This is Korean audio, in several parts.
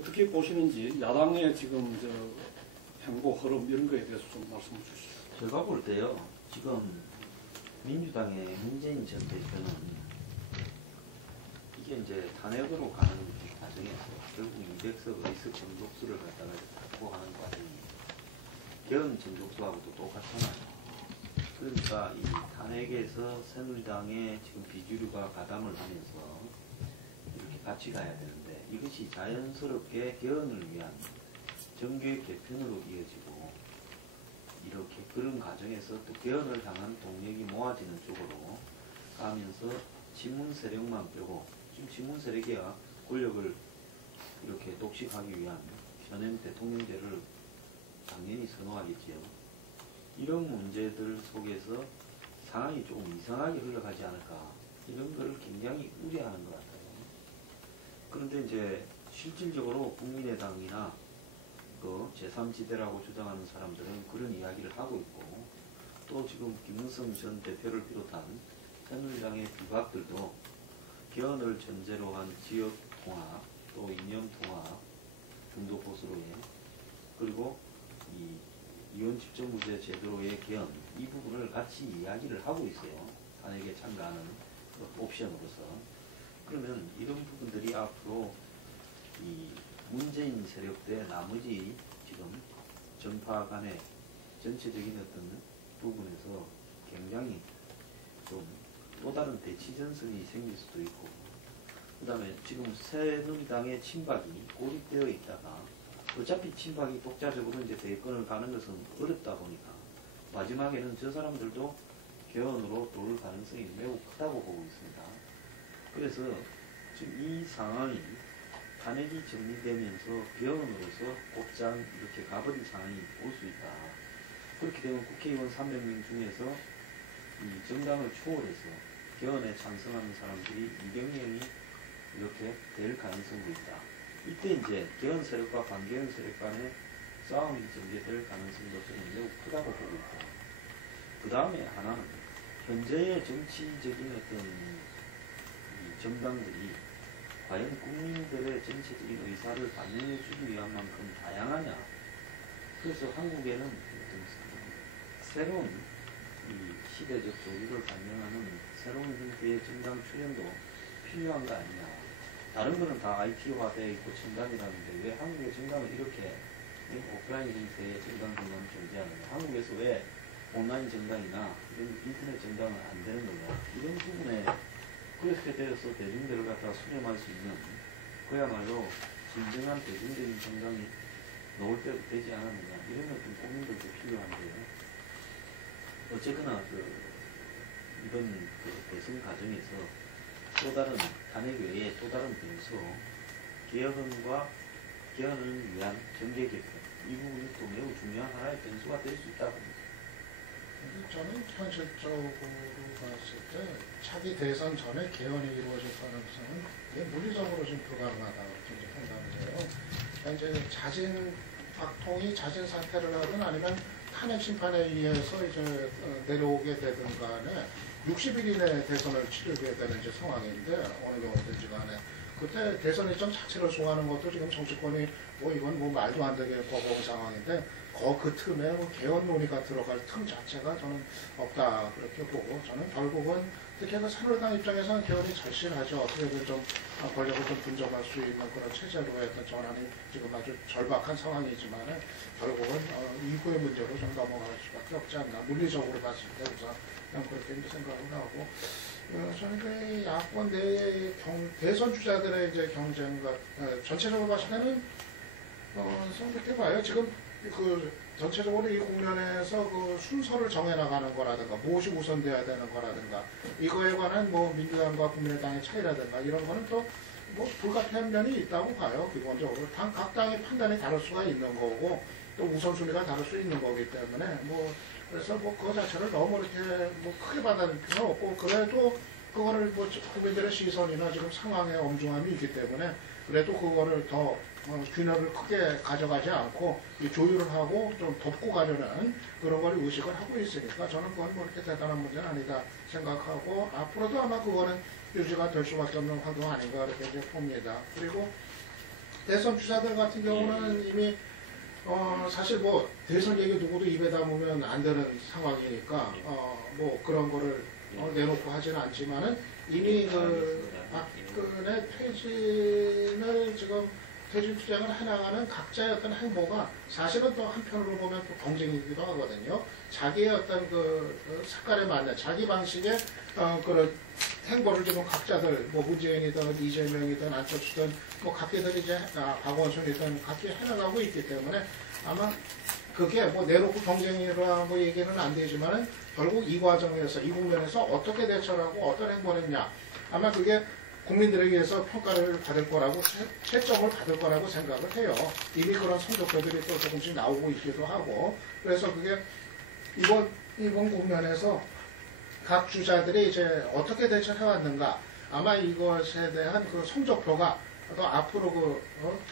어떻게 보시는지 야당의 지금 행보 흐름 이런 거에 대해서 좀 말씀해 주시죠. 제가 볼 때요, 지금 민주당의 문재인 전 대표는 이게 이제 탄핵으로 가는 과정에서 결국 200석 의석 정족수를 갖다가 갖고 가는 과정이 개헌 정족수하고도 똑같잖아요. 그러니까 이 탄핵에서 새누리당의 지금 비주류가 가담을 하면서 이렇게 같이 가야 되는데 이것이 자연스럽게 개헌을 위한 정계 개편으로 이어지고 이렇게 그런 과정에서 또 개헌을 향한 동력이 모아지는 쪽으로 가면서 친문 세력만 빼고 지금 친문 세력이야 권력을 이렇게 독식하기 위한 현행 대통령제를 당연히 선호하겠지요. 이런 문제들 속에서 상황이 조금 이상하게 흘러가지 않을까 이런 걸 굉장히 우려하는 것 같아요. 그런데 이제 실질적으로 국민의당이나 그 제3지대라고 주장하는 사람들은 그런 이야기를 하고 있고 또 지금 김무성 전 대표를 비롯한 새누리당의 비박들도 개헌을 전제로 한 지역 통합 또 이념 통합 중도 보수로의 그리고 이 이원 집정부제 제도의 개헌 이 부분을 같이 이야기를 하고 있어요. 탄핵에 참가하는 그 옵션으로서. 그러면 이런 부분들이 앞으로 이 문재인 세력 대 나머지 지금 정파 간의 전체적인 어떤 부분에서 굉장히 좀 또 다른 대치 전선이 생길 수도 있고 그 다음에 지금 새누리당의 친박이 고립되어 있다가 어차피 친박이 독자적으로 이제 대권을 가는 것은 어렵다 보니까 마지막에는 저 사람들도 개헌으로 돌 가능성이 매우 크다고 보고 있습니다. 그래서 지금 이 상황이 탄핵이 정리되면서 개헌으로서 곧장 이렇게 가버린 상황이 올 수 있다. 그렇게 되면 국회의원 300명 중에서 이 정당을 초월해서 개헌에 찬성하는 사람들이 200명이 이렇게 될 가능성도 있다. 이때 이제 개헌 세력과 반개헌 세력 간의 싸움이 전개될 가능성도 저는 매우 크다고 보고 있고 그 다음에 하나는 현재의 정치적인 어떤 이 정당들이 과연 국민들의 전체적인 의사를 반영해 주기 위한 만큼 다양하냐. 그래서 한국에는 어떤 새로운 이 시대적 조류를 반영하는 새로운 형태의 정당 출현도 필요한 거 아니냐. 다른 거는 다 IT화되어 있고 정당이라는데 왜 한국의 정당은 이렇게 오프라인 형태의 정당들만 존재하느냐. 한국에서 왜 온라인 정당이나 이런 인터넷 정당은 안 되는 거냐. 이런 부분에 그렇게 되어서 대중들을 갖다 수렴할 수 있는 그야말로 진정한 대중적인 정당이 나올 때도 되지 않았느냐. 이런 것좀 고민들도 필요한데요. 어쨌거나 이번 대선 과정에서 또 다른 탄핵 외에 또 다른 변수 개헌을 위한 정계 개편 이 부분이 또 매우 중요한 하나의 변수가 될 수 있다고 봅니다. 저는 현실적으로 봤을 때 차기 대선 전에 개헌이 이루어질 가능성은 물리적으로 좀 불가능하다고 생각을 해요. 이제 자진 박통이 자진 사퇴를 하든 아니면 탄핵 심판에 의해서 이제 내려오게 되든 간에 60일 이내에 대선을 치르게 되는 이제 상황인데 어느 경우든지 간에 그때 대선 일정 자체를 소화하는 것도 지금 정치권이 이건 말도 안 되게 버거운 상황인데 그 틈에 개헌 논의가 들어갈 틈 자체가 저는 없다 그렇게 보고 저는 결국은 특히 새누리당 입장에서는 개헌이 절실하죠. 어떻게든 좀 권력을 좀 분점할 수 있는 그런 체제로의 어떤 전환이 지금 아주 절박한 상황이지만 결국은 이후의 문제로 좀 넘어갈 수밖에 없지 않나. 물리적으로 봤을 때 우선 그냥 그렇게 생각을 하고 저는 그 야권 내 대선 주자들의 이제 경쟁과 전체적으로 봤을 때는 그렇게 봐요. 지금 전체적으로 이 국면에서 순서를 정해나가는 거라든가 무엇이 우선돼야 되는 거라든가 이거에 관한 민주당과 국민의당의 차이라든가 이런 거는 또 불가피한 면이 있다고 봐요. 기본적으로 각 당의 판단이 다를 수가 있는 거고 또 우선순위가 다를 수 있는 거기 때문에 그래서 그거 자체를 너무 이렇게 크게 받아들일 필요는 없고 그래도 그거를 국민들의 시선이나 지금 상황의 엄중함이 있기 때문에 그래도 그거를 더 균열을 크게 가져가지 않고 조율을 하고 좀 덮고 가려는 그런 걸 의식을 하고 있으니까 저는 그건 그렇게 대단한 문제는 아니다 생각하고 앞으로도 아마 그거는 유지가 될 수밖에 없는 활동 아닌가 그렇게 이제 봅니다. 그리고 대선 주자들 같은 경우는 이미 사실 뭐 대선 얘기 누구도 입에 담으면 안 되는 상황이니까 뭐 그런 거를 내놓고 하지는 않지만은 이미 그 박근혜 퇴진을 지금 퇴진 투쟁을 해나가는 각자의 어떤 행보가 사실은 또 한편으로 보면 또 경쟁이기도 하거든요. 자기의 어떤 그 색깔에 맞는 자기 방식의 그런 행보를 지금 각자들 뭐 문재인이든 이재명이든 안철수든 뭐 각기들 이제 박원순이든 각기 해나가고 있기 때문에 아마 그게 뭐 내놓고 경쟁이라 뭐 얘기는 안 되지만은 결국 이 과정에서 이 국면에서 어떻게 대처를 하고 어떤 행보를 했냐 아마 그게 국민들에게 의해서 평가를 받을 거라고 채점을 받을 거라고 생각을 해요. 이미 그런 성적표들이 또 조금씩 나오고 있기도 하고 그래서 그게 이번 국면에서 각 주자들이 이제 어떻게 대처를 해왔는가 아마 이것에 대한 그 성적표가 또 앞으로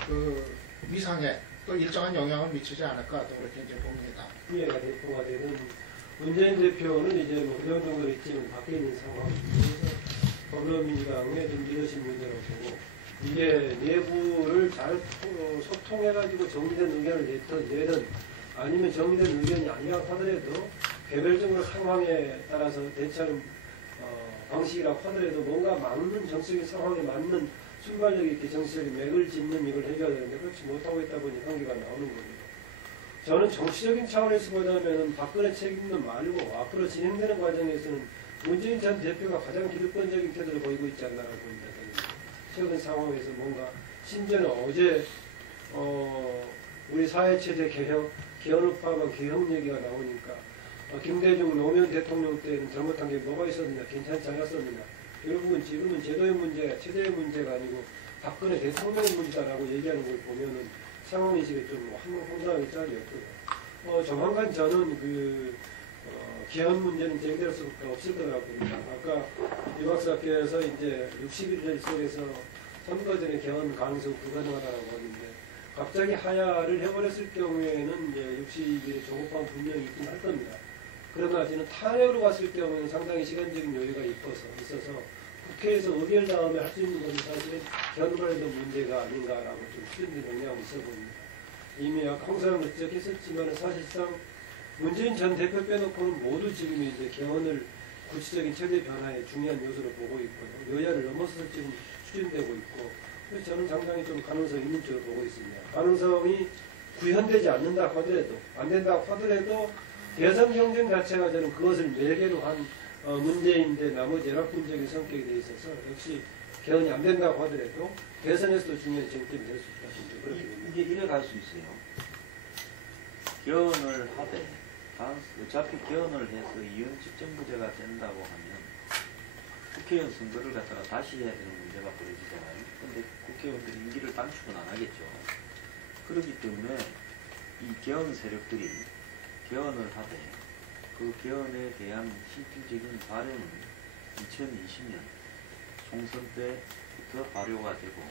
그 위상에 또 일정한 영향을 미치지 않을까 또 그렇게 이제 봅니다. 이해가 대표가 되는 문재인 대표는 이제 뭐 그런 정도 있지만 밖에 있는 상황이고 더불어민주당의 좀 리더십 문제로 보고 이게 내부를 잘 소통해가지고 정리된 의견을 내든 아니면 정리된 의견이 아니라 하더라도 개별적으로 상황에 따라서 대처하는 방식이라고 하더라도 뭔가 맞는 정치적인 상황에 맞는 순발력 있게 정치적인 맥을 짚는 이걸 해줘야 되는데 그렇지 못하고 있다 보니 관계가 나오는 겁니다. 저는 정치적인 차원에서 보자면 박근혜 책임은 말고 앞으로 진행되는 과정에서는 문재인 전 대표가 가장 기득권적인 태도를 보이고 있지 않나라고 봅니다. 최근 상황에서 뭔가 심지어는 어제 우리 사회체제 개혁, 기원을 포함한 개혁 얘기가 나오니까 김대중 노무현 대통령 때는 잘못한 게 뭐가 있었느냐, 괜찮지 않았었느냐. 결국은 지금은 제도의 문제가 체제의 문제가 아니고 박근혜 대통령의 문제다라고 얘기하는 걸 보면은 상황인식이 좀 황당하게 짤이었고요. 조만간 저는 기한 문제는 제기될 수밖에 없을 거라고 봅니다. 아까 이 박사께서 이제 60일 속에서 선거 전에 개헌 가능성 불가능하다고 하는데 갑자기 하야를 해버렸을 경우에는 이제 60일의 조급함 분명히 있긴 할 겁니다. 그러나 저는 탄핵으로 갔을 경우에는 상당히 시간적인 여유가 있어서 국회에서 의결 다음에 할 수 있는 것은 사실은 개헌과에도 문제가 아닌가라고 좀 추진된 영향이 있어 보입니다. 이미 항상 지적했었지만 사실상 문재인 전 대표 빼놓고는 모두 지금 이제 개헌을 구체적인 체제 변화의 중요한 요소로 보고 있고요. 여야를 넘어서서 지금 추진되고 있고, 그래서 저는 상당히 좀 가능성이 있는 쪽으로 보고 있습니다. 가능성이 구현되지 않는다 하더라도, 안 된다고 하더라도, 대선 경쟁 자체가 저는 그것을 매개로 한 문제인데 나머지 연합군적인 성격이 돼 있어서 역시 개헌이 안 된다고 하더라도 대선에서도 중요한 쟁점이 될 수 있다. 그렇게 봅니다. 이게 이래 갈 수 있어요. 개헌을 하되 어차피 개헌을 해서 이원 집정부제가 된다고 하면 국회의원 선거를 갖다가 다시 해야 되는 문제가 벌어지잖아요. 그런데 국회의원들이 임기를 단축은 안 하겠죠. 그렇기 때문에 이 개헌 세력들이 개헌을 하되 그 개헌에 대한 실질적인 발현은 2020년 총선 때부터 발효가 되고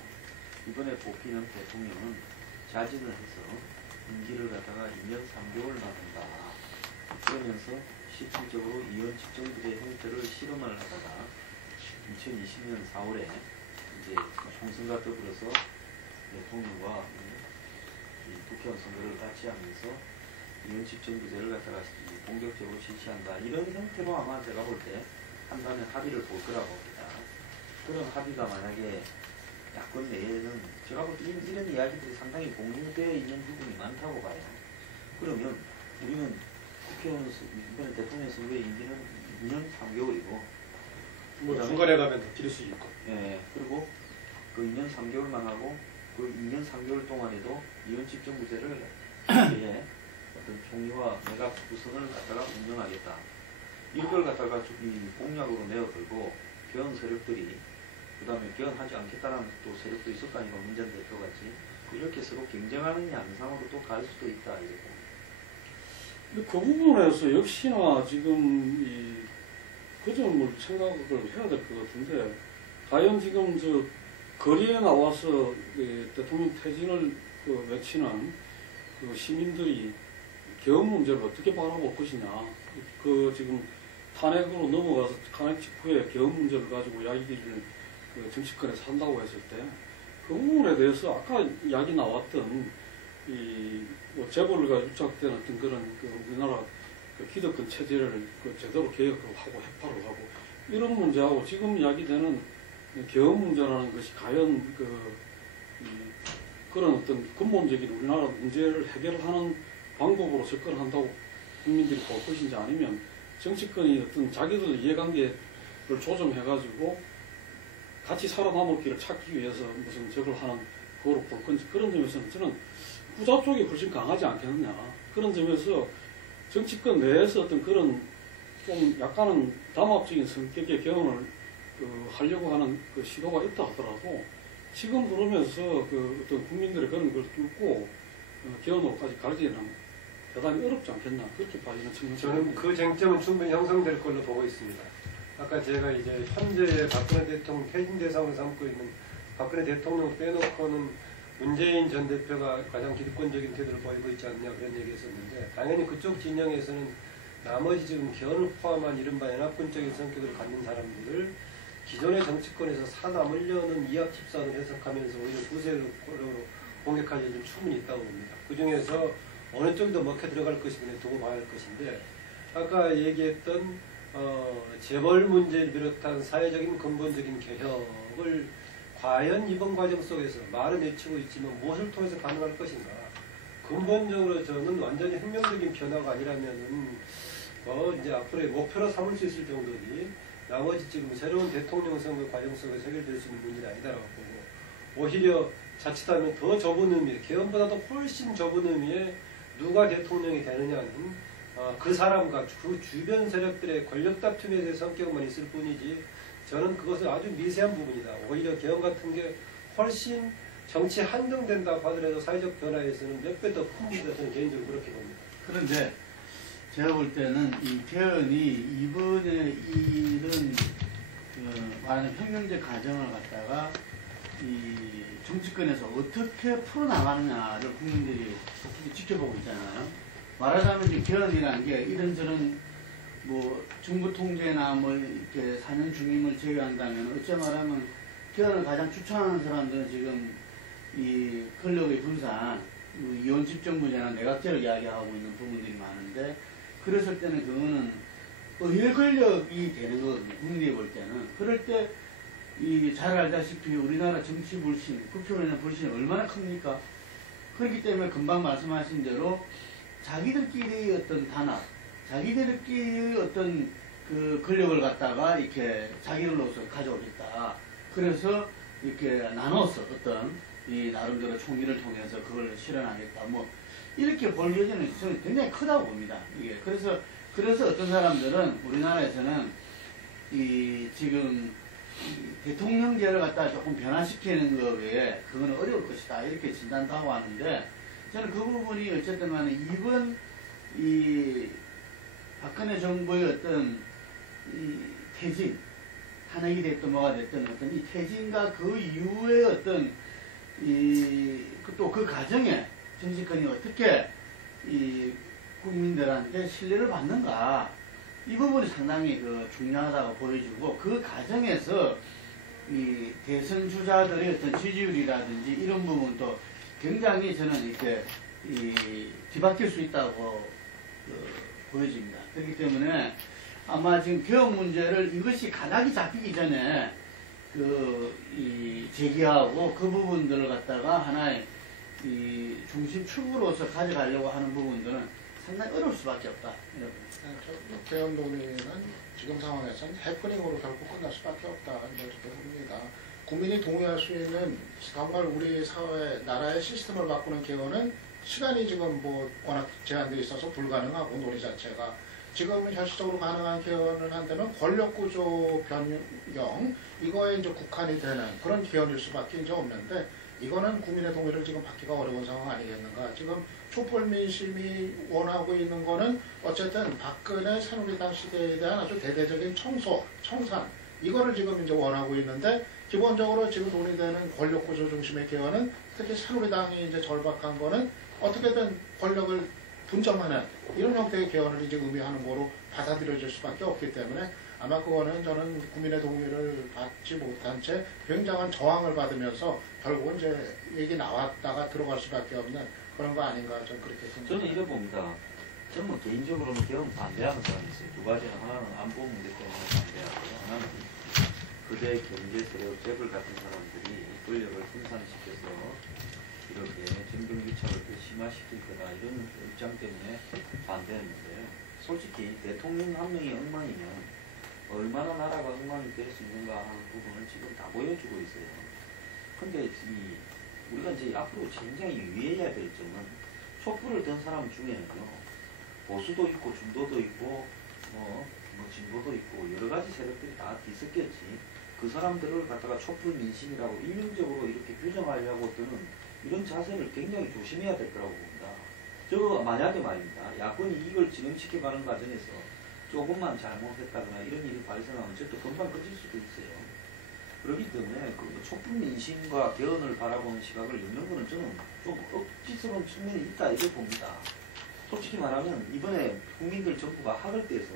이번에 뽑히는 대통령은 자진을 해서 임기를 갖다가 2년 3개월 나눈다. 그러면서 실질적으로 이원 집정부제 형태를 실험을 하다가 2020년 4월에 이제 총선과 더불어서 대통령과 국회의원 선거를 같이 하면서 이원 집정부제를 갖다가 본격적으로 실시한다. 이런 형태로 아마 제가 볼 때 한 다음에 합의를 볼 거라고 봅니다. 그런 합의가 만약에 야권 내에는 제가 볼 때 이런 이야기들이 상당히 공유되어 있는 부분이 많다고 봐요. 그러면 우리는 국회의원 이번에 대통령 선거의 임기는 2년 3개월이고 뭐 중간에 가면 더 길 수 있고. 예, 그리고 그 2년 3개월만 하고 그 2년 3개월 동안에도 이원 집정부제를 예, 어떤 총리와 내각 구성을 갖다가 운영하겠다. 이걸 갖다가 이 공약으로 내어들고 개헌 세력들이 그 다음에 개헌하지 않겠다라는 또 세력도 있을 거 아니고 문재인 대표같이 이렇게 서로 경쟁하는 양상으로 또 갈 수도 있다. 이렇게. 근데 그 부분에서 역시나 지금 그 점을 생각을 해야 될 것 같은데 과연 지금 거리에 나와서 대통령 퇴진을 외치는 그 시민들이 개헌 문제를 어떻게 바라볼 것이냐. 지금 탄핵으로 넘어가서 탄핵 직후에 개헌 문제를 가지고 이야기를 정치권에서 한다고 했을 때 그 부분에 대해서 아까 이야기 나왔던 뭐 재벌가 유착된 어떤 그런 우리나라 기득권 체제를 제대로 개혁을 하고 해파를 하고 이런 문제하고 지금 이야기되는 개헌 문제라는 것이 과연 그런 어떤 근본적인 우리나라 문제를 해결하는 방법으로 접근한다고 국민들이 볼 것인지 아니면 정치권이 어떤 자기들 이해관계를 조정해가지고 같이 살아남을 길을 찾기 위해서 무슨 적을 하는 그거로 볼 건지 그런 점에서는 저는 후자 쪽이 훨씬 강하지 않겠느냐 그런 점에서 정치권 내에서 어떤 그런 좀 약간은 담합적인 성격의 개헌을 하려고 하는 그 시도가 있다 하더라도 지금 그러면서 어떤 국민들의 그런 걸 뚫고 개헌으로까지 가기에는 대단히 어렵지 않겠나 그렇게 봐지는 측면이 저는 그 쟁점은 충분히 형성될 걸로 보고 있습니다. 아까 제가 이제 현재 박근혜 대통령 퇴진 대상으로 삼고 있는 박근혜 대통령 빼놓고는 문재인 전 대표가 가장 기득권적인 태도를 보이고 있지 않느냐 그런 얘기했었는데 당연히 그쪽 진영에서는 나머지 지금 개헌을 포함한 이른바 연합군적인 성격을 갖는 사람들을 기존의 정치권에서 살아남으려는 이합 집산을 해석하면서 오히려 구세로 공격할 일은 충분히 있다고 봅니다. 그 중에서 어느 쪽이 더 먹혀 들어갈 것인지 두고 봐야 할 것인데 아까 얘기했던 재벌 문제를 비롯한 사회적인 근본적인 개혁을 과연 이번 과정 속에서 말은 외치고 있지만 무엇을 통해서 가능할 것인가 근본적으로 저는 완전히 혁명적인 변화가 아니라면은 이제 앞으로의 목표로 삼을 수 있을 정도니 나머지 지금 새로운 대통령 선거 과정 속에서 해결될 수 있는 문제는 아니다라고 보고 오히려 자칫하면 더 좁은 의미, 개헌보다도 훨씬 좁은 의미의 누가 대통령이 되느냐는 그 사람과 그 주변 세력들의 권력 다툼에 대한 성격만 있을 뿐이지 저는 그것은 아주 미세한 부분이다. 오히려 개헌 같은 게 훨씬 정치 한정된다고 하더라도 사회적 변화에서는 몇 배 더 큰 문제다. 저는 개인적으로 그렇게 봅니다. 그런데 제가 볼 때는 이 개헌이 이번에 이런 말하는 혁명적 과정을 갖다가 이 정치권에서 어떻게 풀어나가느냐를 국민들이 지켜보고 있잖아요. 말하자면 지금 개헌이라는 게 이런저런 뭐 정부 통제나 뭐 이렇게 사년 중임을 제외한다면 어째 말하면 개헌을 가장 추천하는 사람들은 지금 이 권력의 분산, 이원 집정부제나 내각제를 이야기하고 있는 부분들이 많은데 그랬을 때는 그거는 의회 권력이 되는 거거든요. 국민이 볼 때는. 그럴 때 잘 알다시피 우리나라 정치 불신, 국회의원의 불신이 얼마나 큽니까? 그렇기 때문에 금방 말씀하신 대로 자기들끼리 어떤 단합, 자기들끼리 어떤 그 권력을 갖다가 이렇게 자기들로서 가져오겠다. 그래서 이렇게 나눠서 어떤 이 나름대로 총리를 통해서 그걸 실현하겠다. 뭐 이렇게 볼 여지는 저는 굉장히 크다고 봅니다. 이게 그래서 어떤 사람들은 우리나라에서는 지금 대통령제를 갖다가 조금 변화시키는 거 외에 그건 어려울 것이다 이렇게 진단도 하고 하는데 저는 그 부분이 어쨌든 간에 이번 박근혜 정부의 어떤 퇴진, 탄핵이 됐든 뭐가 됐든 어떤 이 퇴진과 그 이후의 어떤 또 그 과정에 정치권이 어떻게 국민들한테 신뢰를 받는가 이 부분이 상당히 중요하다고 보여지고 그 과정에서 이 대선 주자들의 어떤 지지율이라든지 이런 부분도 굉장히 저는 이렇게 뒤바뀔 수 있다고 보여집니다. 그렇기 때문에 아마 지금 개헌 문제를 이것이 가닥이 잡히기 전에 제기하고 그 부분들을 갖다가 하나의 중심 축으로서 가져가려고 하는 부분들은 상당히 어려울 수밖에 없다. 개헌 논의는 지금 상황에서는 해프닝으로 결국 끝날 수밖에 없다. 이렇게 봅니다. 국민이 동의할 수 있는 정말 우리 사회, 나라의 시스템을 바꾸는 개헌은 시간이 지금 워낙 제한되어 있어서 불가능하고 논의 자체가 지금 현실적으로 가능한 개헌을 한다면 권력구조 변경 이거에 이제 국한이 되는 그런 개헌일 수밖에 이제 없는데 이거는 국민의 동의를 지금 받기가 어려운 상황 아니겠는가. 지금 촛불 민심이 원하고 있는 거는 어쨌든 박근혜 새누리당 시대에 대한 아주 대대적인 청산 이거를 지금 이제 원하고 있는데 기본적으로 지금 논의되는 권력구조 중심의 개헌은 특히 새누리당이 이제 절박한 거는 어떻게든 권력을 분점하는 이런 형태의 개헌을 이제 의미하는 거로 받아들여질 수밖에 없기 때문에 아마 그거는 저는 국민의 동의를 받지 못한 채 굉장한 저항을 받으면서 결국은 이제 얘기 나왔다가 들어갈 수밖에 없는 그런 거 아닌가 좀 그렇게 생각합니다. 저는 이래 봅니다. 저는 뭐 개인적으로는 개헌 반대하는 사람이 있어요. 두 가지는 하나는 안보 문제 때문에 반대하고요. 하나는 그대 경제 세력 재벌 같은 사람들이 권력을 분산시켜서 이렇게 정경 유착을 더 심화시키거나 이런 입장 때문에 반대했는데요. 솔직히 대통령 한 명이 엉망이면 얼마나 나라가 엉망이 될 수 있는가 하는 부분을 지금 다 보여주고 있어요. 근데 우리가 이제 앞으로 굉장히 유의해야 될 점은 촛불을 든 사람 중에는요. 보수도 있고 중도도 있고 뭐 진보도 있고 여러 가지 세력들이 다 뒤섞였지. 그 사람들을 갖다가 촛불 민심이라고 일률적으로 이렇게 규정하려고 드는 이런 자세를 굉장히 조심해야 될 거라고 봅니다. 저 만약에 말입니다. 야권이 이걸 진행시켜가는 과정에서 조금만 잘못했다거나 이런 일이 발생하면 저도 금방 꺼질 수도 있어요. 그렇기 때문에 그 촛불 민심과 개헌을 바라보는 시각을 여는 거는 저는 좀 억지스러운 측면이 있다 이렇게 봅니다. 솔직히 말하면 이번에 국민들 전부가 학을 떼서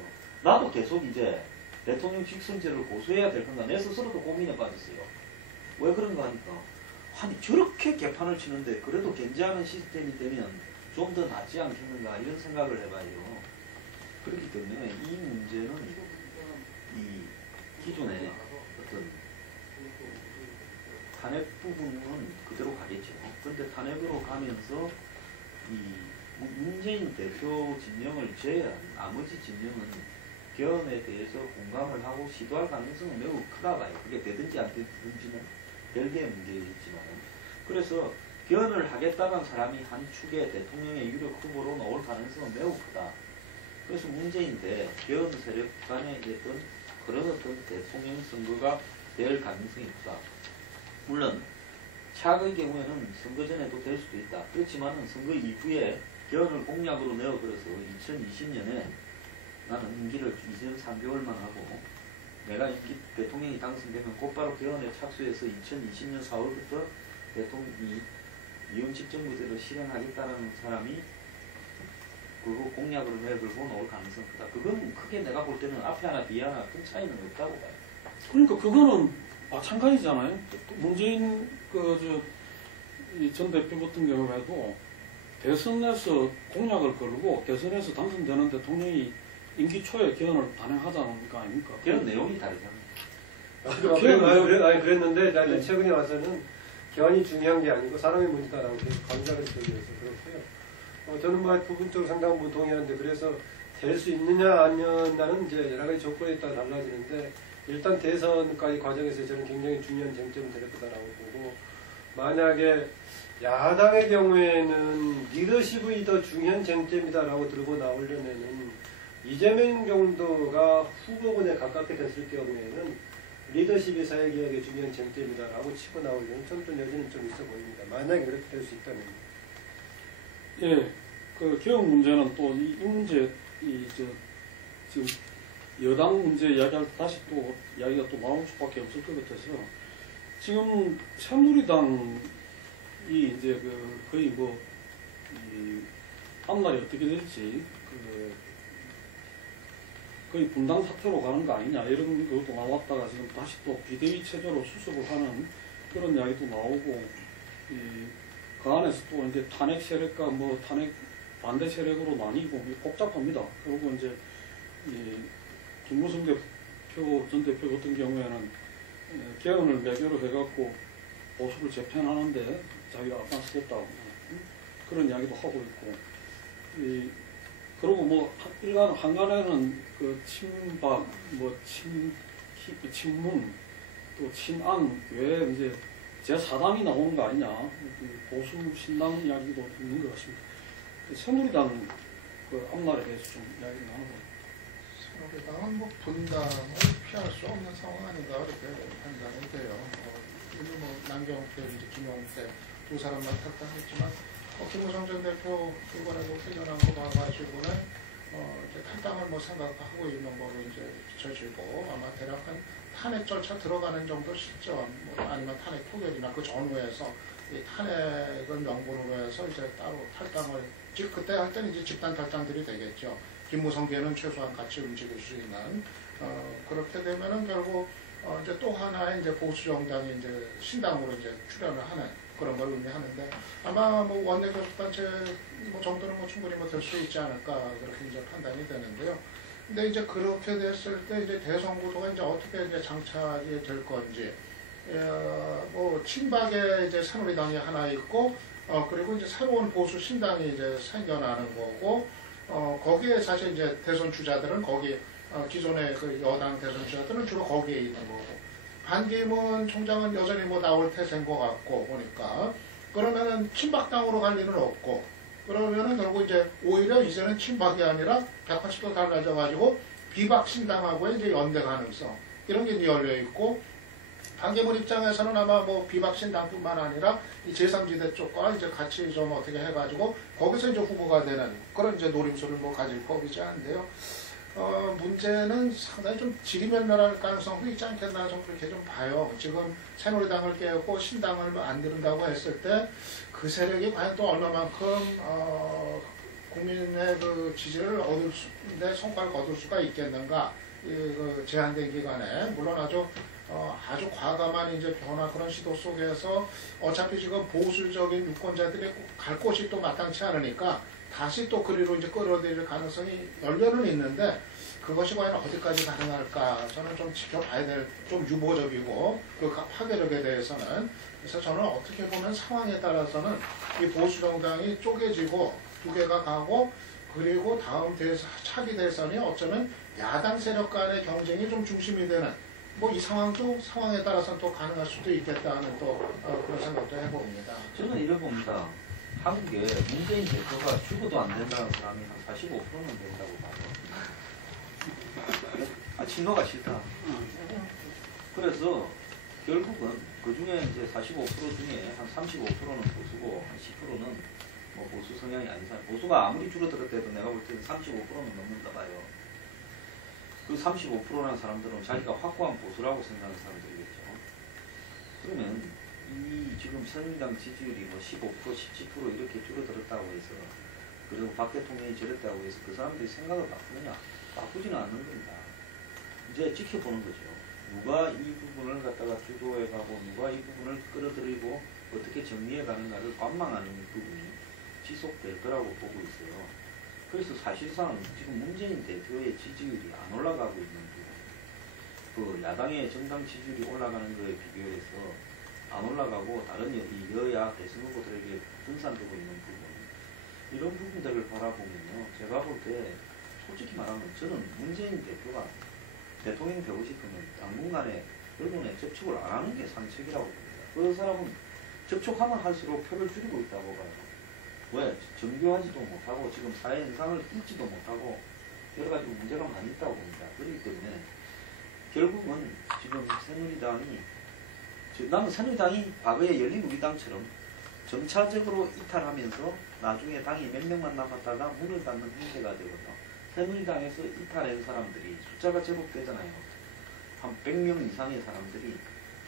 나도 계속 이제 대통령 직선제를 고수해야 될 건가 내 스스로도 고민에 빠졌어요. 왜 그런가 하니까 아니 저렇게 개판을 치는데 그래도 견제하는 시스템이 되면 좀 더 낫지 않겠는가 이런 생각을 해봐요. 그렇기 때문에 이 문제는 이 기존의 어떤 탄핵 부분은 그대로 가겠죠. 그런데 탄핵으로 가면서 이 문재인 대표 진영을 제외한 나머지 진영은 개헌에 대해서 공감을 하고 시도할 가능성은 매우 크다 봐요. 그게 되든지 안 되든지는 별개의 문제이지만. 그래서 개헌을 하겠다는 사람이 한 축의 대통령의 유력 후보로 나올 가능성은 매우 크다. 그래서 문재인 대 개헌 세력 간의 어떤 그런 어떤 대통령 선거가 될 가능성이 크다. 물론 차의 경우에는 선거 전에도 될 수도 있다. 그렇지만 선거 이후에 개헌을 공약으로 내어버려서 2020년에 나는 임기를 2년 3개월만 하고 내가 대통령이 당선되면 곧바로 개헌에 착수해서 2020년 4월부터 대통령이 이혼식 정부제를 실행하겠다는 사람이 그거 공약으로 내걸고 나올 가능성이 크다. 그건 크게 내가 볼 때는 앞에 하나 뒤에 하나 큰 차이는 없다고 봐요. 그러니까 그거는 마찬가지잖아요. 문재인 전 대표 같은 경우에도 대선에서 공약을 걸고 대선에서 당선되는 대통령이 임기 초에 개헌을 단행하자는 거 아닙니까? 개헌 내용이 다르잖아요. 그랬는데 나는 최근에 와서는 개헌이 중요한 게 아니고 사람의 문제다라고 계속 강조를 드리면서 그렇고요. 저는 뭐 부분적으로 상당 부분 동의하는데 그래서 될 수 있느냐 아니냐는 이제 여러 가지 조건에 따라 달라지는데 일단 대선까지 과정에서 저는 굉장히 중요한 쟁점이 될 거다라고 보고 만약에 야당의 경우에는 리더십이 더 중요한 쟁점이다라고 들고 나오려면은 이재명 정도가 후보군에 가깝게 됐을 경우에는 리더십이 사회개혁의 중요한 쟁점이다라고 치고 나오려면 좀 여지는 좀 있어 보입니다. 만약에 그렇게 될 수 있다면. 예, 그 개헌 문제는 또 이 문제, 지금 여당 문제 이야기할 때 다시 또 이야기가 또 나올 수밖에 없을 것 같아서 지금 새누리당이 이제 거의 앞날이 어떻게 될지 거의 분당 사태로 가는 거 아니냐 이런 것도 나왔다가 지금 다시 또 비대위 체제로 수습을 하는 그런 이야기도 나오고 그 안에서 또 이제 탄핵 세력과 탄핵 반대 세력으로 나뉘고 복잡합니다. 그리고 이제 김무성 전 대표 같은 경우에는 개헌을 매개로 해갖고 보수를 재편하는데 자기가 앞장서겠다고 그런 이야기도 하고 있고 그리고 일간 한간에는 그 친박, 친문, 또 친안 외에 이제 제4당이 나오는 거 아니냐 보수 신당 이야기도 있는 것 같습니다. 새누리당 그 앞날에 대해서 좀 이야기를 나눠보죠. 새누리당은 분당을 피할 수 없는 상황 아닌가 이렇게 판단이 돼요. 남경태, 김용태 두 사람만 탈당했지만 김무성 전 대표 이번에 회견한 거 봐가지고는 탈당을 생각하고 있는 거로 이제 비춰지고 아마 대략 한 탄핵 절차 들어가는 정도 시점 아니면 탄핵 표결이나 그 전후에서 이 탄핵을 명분으로 해서 이제 따로 탈당을 그때 할 때는 이제 집단 탈당들이 되겠죠. 김무성계는 최소한 같이 움직일 수 있는 그렇게 되면은 결국 이제 또 하나의 이제 보수 정당이 이제 신당으로 이제 출연을 하는 그런 걸 의미하는데 아마 뭐 원내 교섭단체 뭐 정도는 뭐 충분히 뭐 될 수 있지 않을까 그렇게 이제 판단이 되는데요. 근데 이제 그렇게 됐을 때 이제 대선 구도가 이제 어떻게 이제 장착이 될 건지, 뭐 친박의 이제 새누리당이 하나 있고, 그리고 이제 새로운 보수 신당이 이제 생겨나는 거고, 거기에 사실 이제 대선 주자들은 거기 기존의 그 여당 대선 주자들은 주로 거기에 있는 거고, 반기문 총장은 여전히 뭐 나올 태세인 것 같고 보니까 그러면은 친박당으로 갈 일은 없고. 그러면은 결국 이제 오히려 이제는 친박이 아니라 180도 달라져가지고 비박 신당하고 이제 연대 가능성 이런 게 이제 열려 있고, 반기문 입장에서는 아마 뭐 비박 신당뿐만 아니라 이 제3지대 쪽과 이제 같이 좀 어떻게 해가지고 거기서 이제 후보가 되는 그런 이제 노림수를 뭐 가질 법이지 않은데요. 문제는 상당히 좀 지리멸멸할 가능성도 있지 않겠나 좀 그렇게 좀 봐요. 지금 새누리당을 깨고 신당을 안 들은다고 했을 때 그 세력이 과연 또 얼마만큼 국민의 그 지지를 얻을 데 성과를 거둘 수가 있겠는가. 그 제한된 기간에 물론 아주 과감한 이제 변화 그런 시도 속에서 어차피 지금 보수적인 유권자들이 갈 곳이 또 마땅치 않으니까 다시 또 그리로 이제 끌어들일 가능성이 열려는 있는데 그것이 과연 어디까지 가능할까 저는 좀 지켜봐야 될 좀 유보적이고 그 파괴력에 대해서는. 그래서 저는 어떻게 보면 상황에 따라서는 이 보수 정당이 쪼개지고 두 개가 가고 그리고 다음 차기 대선이 어쩌면 야당 세력 간의 경쟁이 좀 중심이 되는 뭐 이 상황도 상황에 따라서는 또 가능할 수도 있겠다는 또 그런 생각도 해봅니다. 저는 이래 봅니다. 한국에 문재인 대표가 죽어도 안 된다는 사람이 한 45%는 된다고 봐요. 친노가 싫다. 그래서 결국은 그 중에 이제 45% 중에 한 35%는 보수고 한 10%는 뭐 보수 성향이 아닌 사람. 보수가 아무리 줄어들었다 해도 내가 볼 때는 35%는 넘는다 봐요. 그 35%라는 사람들은 자기가 확고한 보수라고 생각하는 사람들이겠죠. 그러면 이 지금 새누리당 지지율이 뭐 15%, 17% 이렇게 줄어들었다고 해서 그리고 박 대통령이 저랬다고 해서 그 사람들이 생각을 바꾸느냐? 바꾸지는 않는 겁니다. 이제 지켜보는 거죠. 누가 이 부분을 갖다가 주도해가고 누가 이 부분을 끌어들이고 어떻게 정리해가는가를 관망하는 부분이 지속될 거라고 보고 있어요. 그래서 사실상 지금 문재인 대표의 지지율이 안 올라가고 있는 부분, 그 야당의 정당 지지율이 올라가는 거에 비교해서 안 올라가고 다른 여야 대선 후보들에게 분산되고 있는 부분, 이런 부분들을 바라보면요, 제가 볼 때 솔직히 말하면 저는 문재인 대표가 대통령 되고 싶으면 당분간에 언론에 접촉을 안 하는 게 상책이라고 봅니다. 그 사람은 접촉하면 할수록 표를 줄이고 있다고 봐요. 왜? 정교하지도 못하고 지금 사회 현상을 읽지도 못하고 여러 가지 문제가 많이 있다고 봅니다. 그렇기 때문에 결국은 지금 새누리당이 나는 새누리당이 과거에 열린우리당처럼 점차적으로 이탈하면서 나중에 당이 몇 명만 남았다가 문을 닫는 형태가 되거든요. 새누리당에서 이탈한 사람들이 숫자가 제법 되잖아요. 한 100명 이상의 사람들이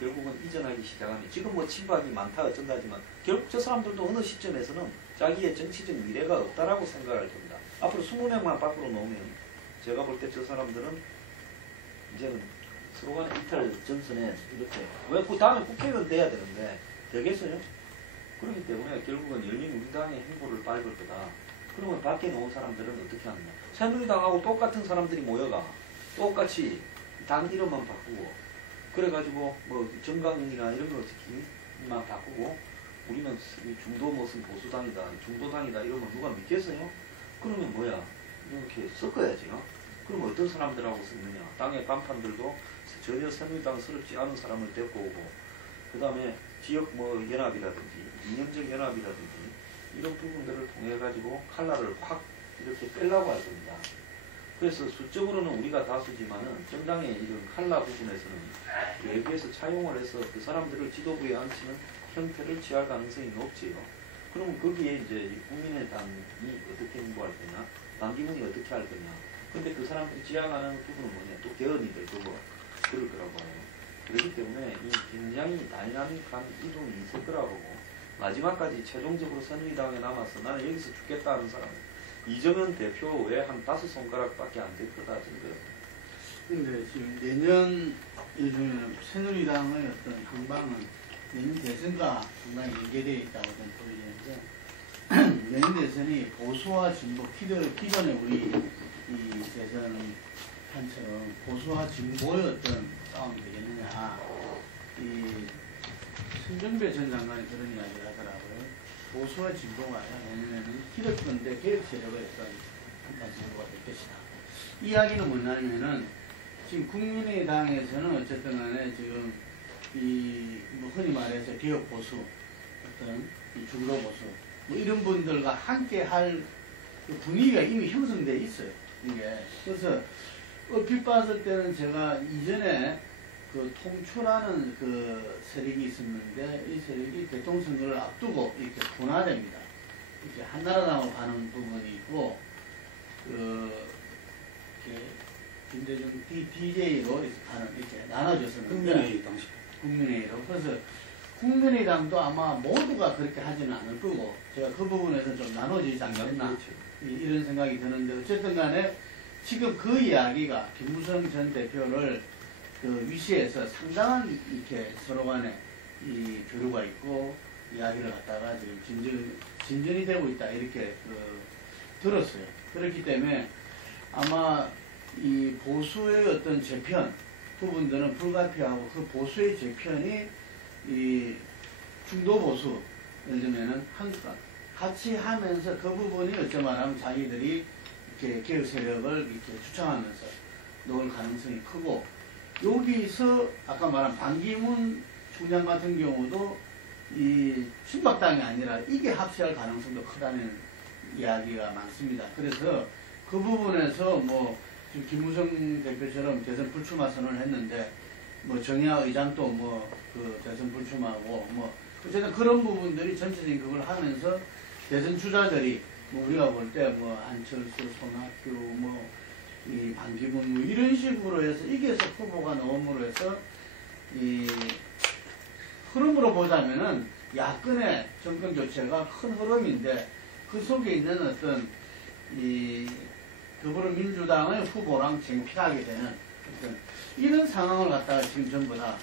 결국은 이전하기 시작하면 지금 뭐 친박이 많다 어쩐다지만 결국 저 사람들도 어느 시점에서는 자기의 정치적 미래가 없다라고 생각을 합니다. 앞으로 20명만 밖으로 놓으면 제가 볼 때 저 사람들은 이제는 서로 간의 이탈 전선에 이렇게 왜 그 다음에 국회의원 돼야 되는데 되겠어요? 그렇기 때문에 결국은 열린우리당의 행보를 밟을 거다. 그러면 밖에 놓은 사람들은 어떻게 하느냐. 새누리당하고 똑같은 사람들이 모여가 똑같이 당 이름만 바꾸고 그래가지고 뭐 정강이나 이런 거 특히만 바꾸고 우리는 중도 무슨 보수당이다 중도당이다 이러면 누가 믿겠어요? 그러면 뭐야 이렇게 섞어야지요. 그럼 어떤 사람들하고 섞느냐. 당의 간판들도 전혀 새누리당스럽지 않은 사람을 데리고 오고 그 다음에 지역 뭐 연합이라든지 이념적 연합이라든지 이런 부분들을 통해 가지고 칼라를 확 이렇게 빼려고 할 겁니다. 그래서 수적으로는 우리가 다수지만은 정당의 이런 칼라 부분에서는 외부에서 차용을 해서 그 사람들을 지도부에 앉히는 형태를 취할 가능성이 높지요. 그러면 거기에 이제 국민의당이 어떻게 행보할 거냐, 반기문이 어떻게 할 거냐. 근데 그 사람들이 지향하는 부분은 뭐냐, 또 개헌이 될 거고 그럴 거라고 해요. 그렇기 때문에 이 굉장히 다이나믹한 이동이 있을 거라고 보고 마지막까지 최종적으로 새누리당에 남아서 나는 여기서 죽겠다 하는 사람은 이정현 대표 외에 한 5손가락밖에 안 될 거다. 근데 지금 내년 요즘에는 새누리당의 어떤 향방은 내년 대선과 상당히 연계되어 있다고 저는 보이는데 내년 대선이 보수와 진보 기존에 우리 이 대선 판처럼 보수와 진보의 어떤 싸움이 되겠느냐. 이 손정배 전 장관이 그런 이야기를 하더라고요. 보수와 진보가 내년에는 기득권대 개혁 세력의 어떤 한판 선거가 될 것이다. 이 이야기는 뭐냐면은 지금 국민의당에서는 어쨌든 간에 지금 뭐 흔히 말해서 개혁 보수, 어떤 이 중도 보수, 뭐 이런 분들과 함께 할 분위기가 이미 형성되어 있어요. 이게. 그래서 얼핏 봤을 때는 제가 이전에 그 통초라는 그 세력이 있었는데 이 세력이 대통령 선거를 앞두고 이렇게 분화됩니다. 이렇게 한나라당으로 가는 부분이 있고, 이렇게 김대중 DJ로 가는 이렇게 나눠졌었는데 국민의힘으로. 그래서 국민의당도 아마 모두가 그렇게 하지는 않을 거고 제가 그 부분에서 좀 나눠지지 않겠나 이런 생각이 드는데 어쨌든 간에 지금 그 이야기가 김무성 전 대표를 그 위시에서 상당한 이렇게 서로 간에 이 교류가 있고 이야기를 갖다가 지금 진전이 되고 있다 이렇게 들었어요. 그렇기 때문에 아마 이 보수의 어떤 재편 부분들은 불가피하고 그 보수의 재편이 이 중도 보수 예를 들면은 같이 하면서 그 부분이 어쩌 말하면 자기들이 이렇게 개혁 세력을 이렇게 추천하면서 놓을 가능성이 크고 여기서 아까 말한 반기문 총장 같은 경우도 이 친박당이 아니라 이게 합세할 가능성도 크다는 이야기가 많습니다. 그래서 그 부분에서 뭐 지금 김무성 대표처럼 대선 불출마 선언을 했는데 뭐 정의화 의장도 뭐 그 대선 불출마하고 뭐 어쨌든 그런 부분들이 전체적인 그걸 하면서 대선 주자들이 뭐 우리가 볼 때 뭐 안철수, 손학규 뭐 이 반기문 뭐 이런 식으로 해서 이게서 후보가 나옴으로 해서 이 흐름으로 보자면은 야권의 정권 교체가 큰 흐름인데 그 속에 있는 어떤 이 더불어민주당의 후보랑 쟁피하게 되는 어떤 이런 상황을 갖다가 지금 전부 다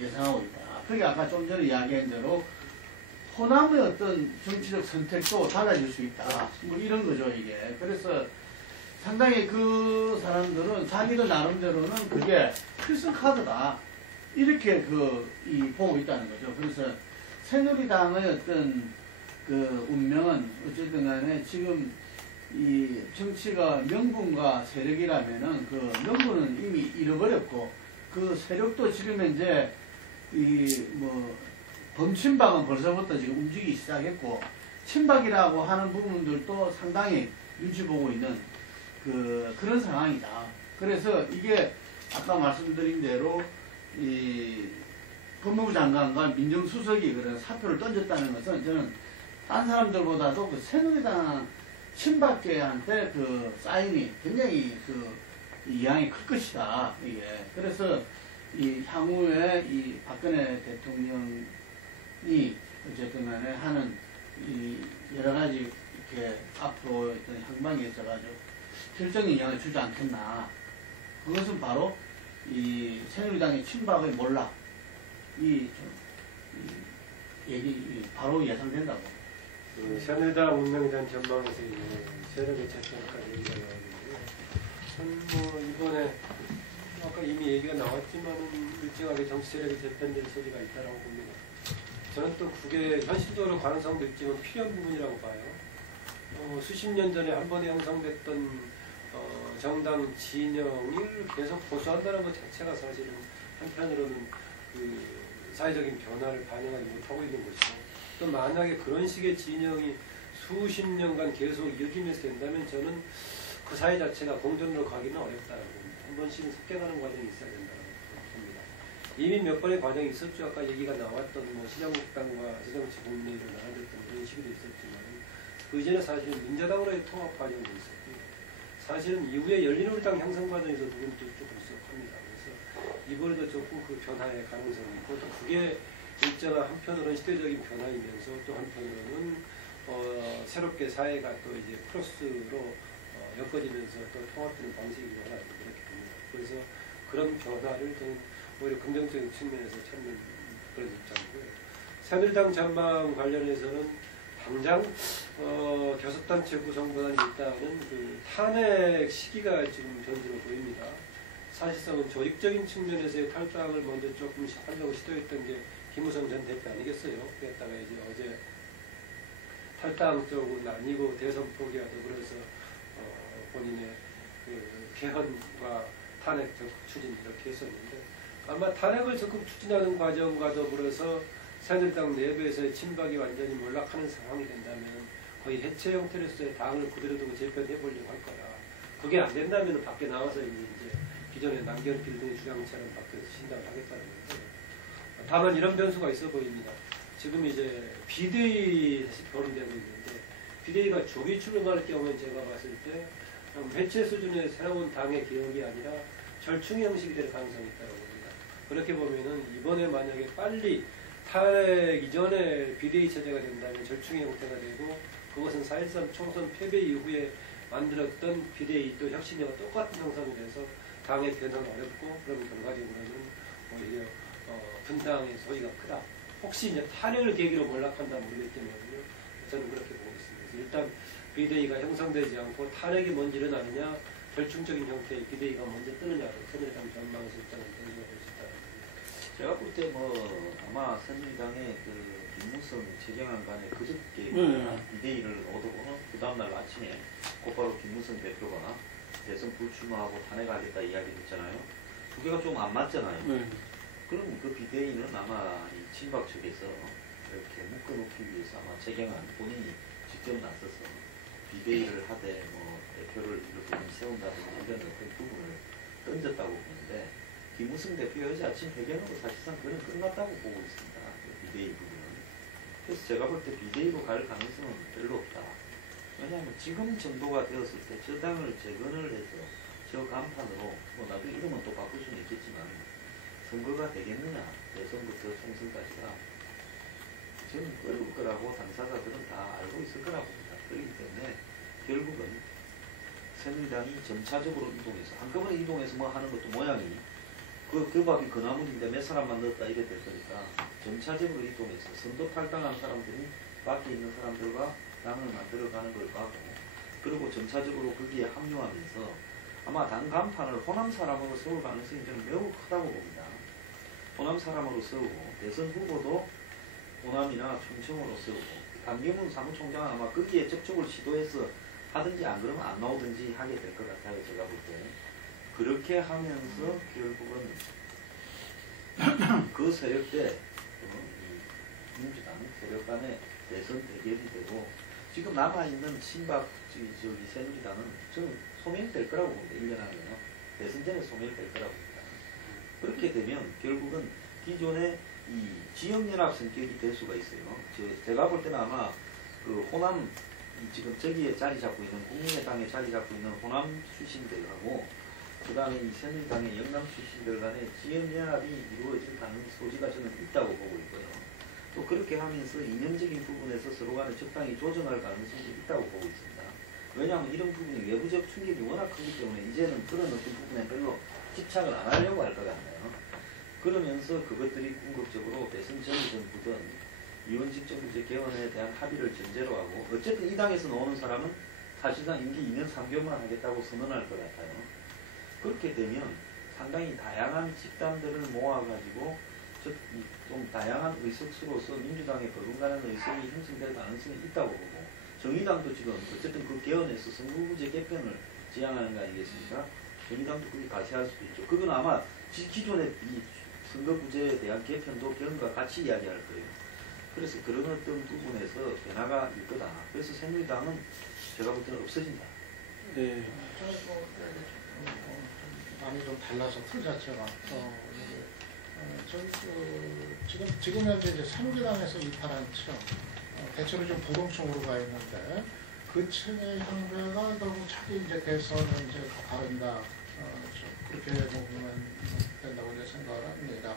예상하고 있다. 그게 아까 좀 전에 이야기한 대로 호남의 어떤 정치적 선택도 달라질 수 있다. 뭐 이런 거죠, 이게. 그래서 상당히 그 사람들은 자기들 나름대로는 그게 필승 카드다. 이렇게 보고 있다는 거죠. 그래서 새누리당의 어떤 그 운명은 어쨌든 간에 지금 이 정치가 명분과 세력이라면은 그 명분은 이미 잃어버렸고 그 세력도 지금 현재 이 뭐 범친박은 벌써부터 지금 움직이기 시작했고 친박이라고 하는 부분들도 상당히 눈치 보고 있는 그런 상황이다. 그래서 이게 아까 말씀드린 대로 이 법무부 장관과 민정수석이 그런 사표를 던졌다는 것은 저는 딴 사람들보다도 그 새누리당 친박계한테 그 사인이 굉장히 이양이 클 것이다. 이게. 그래서 이 향후에 이 박근혜 대통령이 어쨌든 간에 하는 이 여러 가지 이렇게 앞으로 어떤 향방에 있어가지고 결정적인 영향을 주지 않겠나. 그것은 바로 이 새누리당의 친박의 몰락. 바로 예상된다고. 새누리당 운명에 대한 전망에서 세력의 재편까지 얘기가 나왔는데요. 뭐 이번에 아까 이미 얘기가 나왔지만은 일정하게 정치 세력의 재편될 소리가 있다라고 봅니다. 저는 또 그게 현실적으로 가능성도 있지만 필요한 부분이라고 봐요. 수십 년 전에 한 번에 형성됐던 정당 진영을 계속 보수한다는 것 자체가 사실은 한편으로는 그 사회적인 변화를 반영하지 못하고 있는 것이고 또 만약에 그런 식의 진영이 수십 년간 계속 이어지면서 된다면 저는 그 사회 자체가 공존으로 가기는 어렵다고 봅니다. 한 번씩은 섞여가는 과정이 있어야 된다고 봅니다. 이미 몇 번의 과정이 있었죠. 아까 얘기가 나왔던 뭐 신영국당과 새정치국민회의로 나눠졌던 그런 시기도 있었지만 그 이전에 사실은 민자당으로의 통합 과정도 있었고 사실은 이후에 열린우리당 형성 과정에서 부분도 조금 있었습니다. 그래서 이번에도 조금 그 변화의 가능성이 있고 또 그게 일정한 한편으로는 시대적인 변화이면서 또 한편으로는 새롭게 사회가 또 이제 플러스로 엮어지면서 또 통합되는 방식이기도 하다 그렇게 봅니다. 그래서 그런 변화를 좀 오히려 긍정적인 측면에서 찾는 그런 입장이고요. 새누리당 전망 관련해서는 당장 교섭단체 구성본안이 있다는 그 탄핵 시기가 지금 전으로 보입니다. 사실상은 조직적인 측면에서의 탈당을 먼저 조금씩 하려고 시도했던 게 김무성 전 대표 아니겠어요? 그랬다가 이제 어제 탈당 쪽은 아니고 대선 포기와 더불어서 본인의 그 개헌과 탄핵 적극 추진 이렇게 했었는데 아마 탄핵을 적극 추진하는 과정과 더불어서 새누리당 내부에서의 친박이 완전히 몰락하는 상황이 된다면 거의 해체 형태로서의 당을 그대로 두고 재편해보려고 할 거라. 그게 안 된다면 밖에 나와서 이제 기존의 남경필 등 주장처럼 밖에서 신당을 하겠다는 거죠. 다만 이런 변수가 있어 보입니다. 지금 이제 비대위 다시 거론되고 있는데 비대위가 조기 출범할 경우에 제가 봤을 때 해체 수준의 새로운 당의 개혁이 아니라 절충 형식이 될 가능성이 있다고 봅니다. 그렇게 보면은 이번에 만약에 빨리 탄핵 이전에 비대위 체제가 된다면 절충의 형태가 되고 그것은 4.13 총선 패배 이후에 만들었던 비대위 또 혁신위와 똑같은 형상이 돼서 당의 변화는 어렵고 그런 결과적으로는 오히려 분당의 소리가 크다. 혹시 이제 탄핵을 계기로 몰락한다 모르겠지만요. 저는 그렇게 보고 있습니다. 일단 비대위가 형성되지 않고 탄핵이 먼저 일어나느냐 절충적인 형태의 비대위가 먼저 뜨느냐로 새누리당 전망에서 일단은 변수가 될 수 있다는 겁니다. 제가 볼 때 아마 새누리당의 그 김무성 최경환 간의 그저께 비대위를 얻고 그 다음날 아침에 곧바로 김무성 대표가 대선 불출마하고 탄핵하겠다 이야기를 했잖아요. 두 개가 좀 안 맞잖아요. 그럼 그 비대위는 아마 이 친박 측에서 이렇게 묶어놓기 위해서 아마 최경환 본인이 직접 나서서 비대위를 하되 대표를 이렇게 세운다든지 이런 어떤 부분을 던졌다고 보는데 김무성 대표가 어제 아침 회견으로 사실상 그건 끝났다고 보고 있습니다. 그 비대위 부분은. 그래서 제가 볼 때 비대위로 갈 가능성은 별로 없다. 왜냐하면 지금 정도가 되었을 때 저 당을 재건을 해서 저 간판으로 나도 이름은 또 바꿀 수는 있겠지만 선거가 되겠느냐 대선부터 총선까지가 저는 어려울 거라고 당사자들은 다 알고 있을 거라고 봅니다. 그렇기 때문에 결국은 새누리당이 점차적으로 이동해서 한꺼번에 이동해서 뭐 하는 것도 모양이 그 밥이 그 나물인데 몇 사람만 넣었다 이래 될 거니까 점차적으로 이동해서 선거 탈당한 사람들이 밖에 있는 사람들과 당을 만들어가는 걸 가고 그리고 점차적으로 거기에 합류하면서 아마 당 간판을 호남 사람으로 세울 가능성이 저는 매우 크다고 봅니다. 호남 사람으로 세우고 대선 후보도 호남이나 충청으로 세우고 강경훈 사무총장은 아마 거기에 접촉을 시도해서 하든지 안 그러면 안 나오든지 하게 될 것 같아요. 제가 볼 때. 그렇게 하면서 결국은 그 세력 때 민주당 세력 간의 대선 대결이 되고 지금 남아있는 친박 새누리당은 저는 소멸될 거라고 봅니다. 1년 하면요. 대선 전에 소멸될 거라고 봅니다. 그렇게 되면 결국은 기존의 이 지역연합 성격이 될 수가 있어요. 제가 볼 때는 아마 그 호남 지금 저기에 자리 잡고 있는 국민의당에 자리 잡고 있는 호남 출신들하고 그 다음에 이 새누리당의 영남 출신들 간의 지역연합이 이루어질 소지가 저는 있다고 보고 있고요. 또 그렇게 하면서 이념적인 부분에서 서로 간에 적당히 조정할 가능성이 있다고 보고 있습니다. 왜냐하면 이런 부분이 외부적 충격이 워낙 크기 때문에 이제는 그런 어떤 부분에 별로 집착을 안 하려고 할 것 같아요. 그러면서 그것들이 궁극적으로 대선 전이든 이원직 정부제 개헌에 대한 합의를 전제로 하고 어쨌든 이 당에서 나오는 사람은 사실상 임기 2년 3개월만 하겠다고 선언할 것 같아요. 그렇게 되면 상당히 다양한 집단들을 모아가지고 좀 다양한 의석수로서 민주당에 버금가는 의석이 형성될 가능성이 있다고 보고 정의당도 지금 어쨌든 그 개헌에서 선거구제 개편을 지향하는 거 아니겠습니까? 정의당도 그게 같이 할 수도 있죠. 그건 아마 기존의 이 선거구제에 대한 개편도 개헌과 같이 이야기할 거예요. 그래서 그런 어떤 부분에서 변화가 있을 거다. 그래서 새누리당은 제가 볼 때는 없어진다. 네. 많이 좀 달라서 틀 자체가 지금 현재 이제 새누리당에서 이탈한 층 대체로 좀 부동층으로 가 있는데 그 층의 형태가 결국 차기 이제 대선을 이제 가른다 그렇게 보면 된다고 이제 생각을 합니다.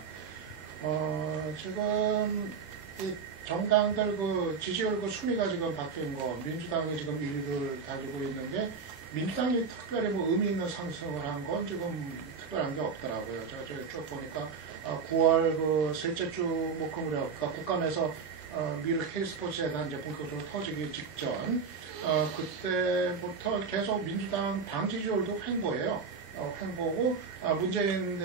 지금 이 정당들 그 지지율 그 순위가 지금 바뀐 거 민주당이 지금 1위를 가지고 있는 게 민주당이 특별히 뭐 의미 있는 상승을 한 건 지금 특별한 게 없더라고요. 제가 쭉 보니까 9월 그 셋째 주 목금으로 그러니까 국감에서 미르 K스포츠재단 이제 본격적으로 터지기 직전 그때부터 계속 민주당 당 지지율도 횡보예요. 횡보고 문재인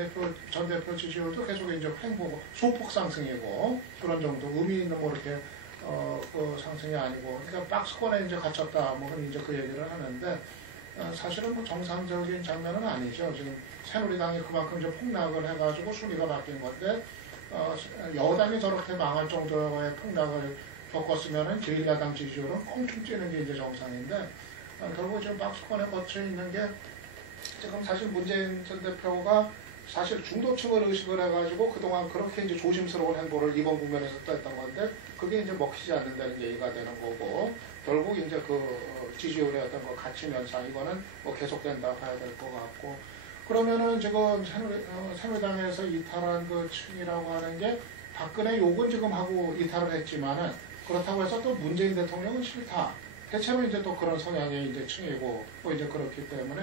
전 대표 지지율도 계속 이제 횡보고 소폭 상승이고 그런 정도 의미 있는 뭐 이렇게 그 상승이 아니고 그러니까 박스권에 이제 갇혔다 뭐 이제 그 얘기를 하는데 사실은 뭐 정상적인 장면은 아니죠. 지금 새누리당이 그만큼 이제 폭락을 해가지고 순위가 바뀐 건데 여당이 저렇게 망할 정도의 폭락을 겪었으면은 제1야당 지지율은 콩충 찌는 게 이제 정상인데 결국 지금 박스권에 거쳐 있는 게 지금 사실 문재인 전 대표가 사실 중도층을 의식을 해가지고 그동안 그렇게 이제 조심스러운 행보를 이번 국면에서 또 했던 건데 그게 이제 먹히지 않는다는 얘기가 되는 거고 결국 이제 그 지지율의 어떤 그 가치 면상 이거는 뭐 계속된다 봐야 될 것 같고 그러면은 지금 새누리당에서 이탈한 그 층이라고 하는 게 박근혜 욕은 지금 하고 이탈을 했지만은 그렇다고 해서 또 문재인 대통령은 싫다. 대체로 이제 또 그런 성향의 이제 층이고 또 이제 그렇기 때문에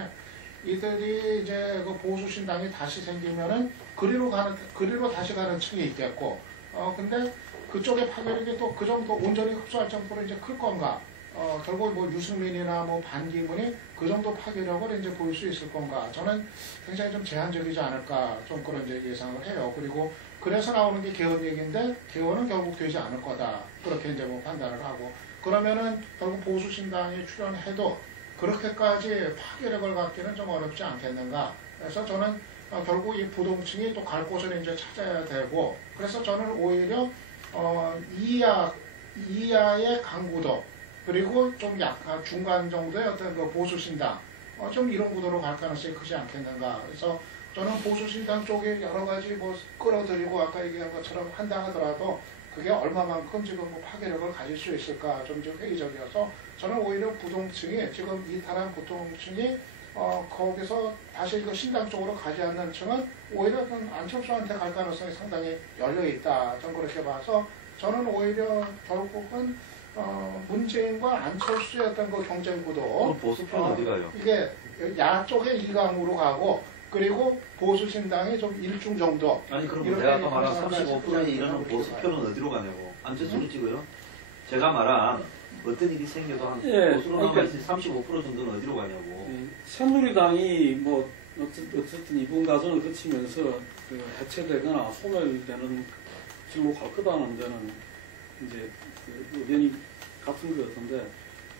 이들이 이제 그 보수 신당이 다시 생기면은 그리로 다시 가는 층이 있겠고 근데 그쪽의 파괴력이 또 그 정도 온전히 흡수할 정도로 이제 클 건가? 결국 뭐 유승민이나 뭐 반기문이 그 정도 파괴력을 이제 보일 수 있을 건가? 저는 굉장히 좀 제한적이지 않을까 좀 그런 이제 예상을 해요. 그리고 그래서 나오는 게 개헌 얘기인데 개헌은 결국 되지 않을 거다. 그렇게 이제 뭐 판단을 하고 그러면은 결국 보수 신당이 출연해도 그렇게까지 파괴력을 갖기는 좀 어렵지 않겠는가. 그래서 저는 결국 이 부동층이 또 갈 곳을 이제 찾아야 되고 그래서 저는 오히려 이하의 강구도 그리고 좀 약간 중간 정도의 어떤 그 보수신당 좀 이런 구도로 갈 가능성이 크지 않겠는가. 그래서 저는 보수신당 쪽에 여러 가지 뭐 끌어들이고 아까 얘기한 것처럼 한다 하더라도 그게 얼마만큼 지금 뭐 파괴력을 가질 수 있을까 좀 회의적이어서 저는 오히려 부동층이 지금 이탈한 부동층이 거기서 다시 그 신당 쪽으로 가지 않는 층은 오히려 좀 안철수한테 갈 가능성이 상당히 열려 있다. 좀 그렇게 봐서 저는 오히려 결국은 문재인과 안철수의 어떤 그 경쟁 구도 보수표는 어디 가요? 이게 야 쪽의 2강으로 가고 그리고 보수 신당이 좀 일중 정도. 아니 그럼 내가 아까 말한 35%에 이르는 보수표는 어디로 가냐고. 안철수로 찍어요? 제가 말한 어떤 일이 생겨도 한 보수로 남아있는 35% 정도는 어디로 가냐고. 새누리당이 뭐 어쨌든 이번 과정을 거치면서 그 해체되거나 소멸되는 길로 갈 거다는 데는 이제 그 의견이 같은 것 같은데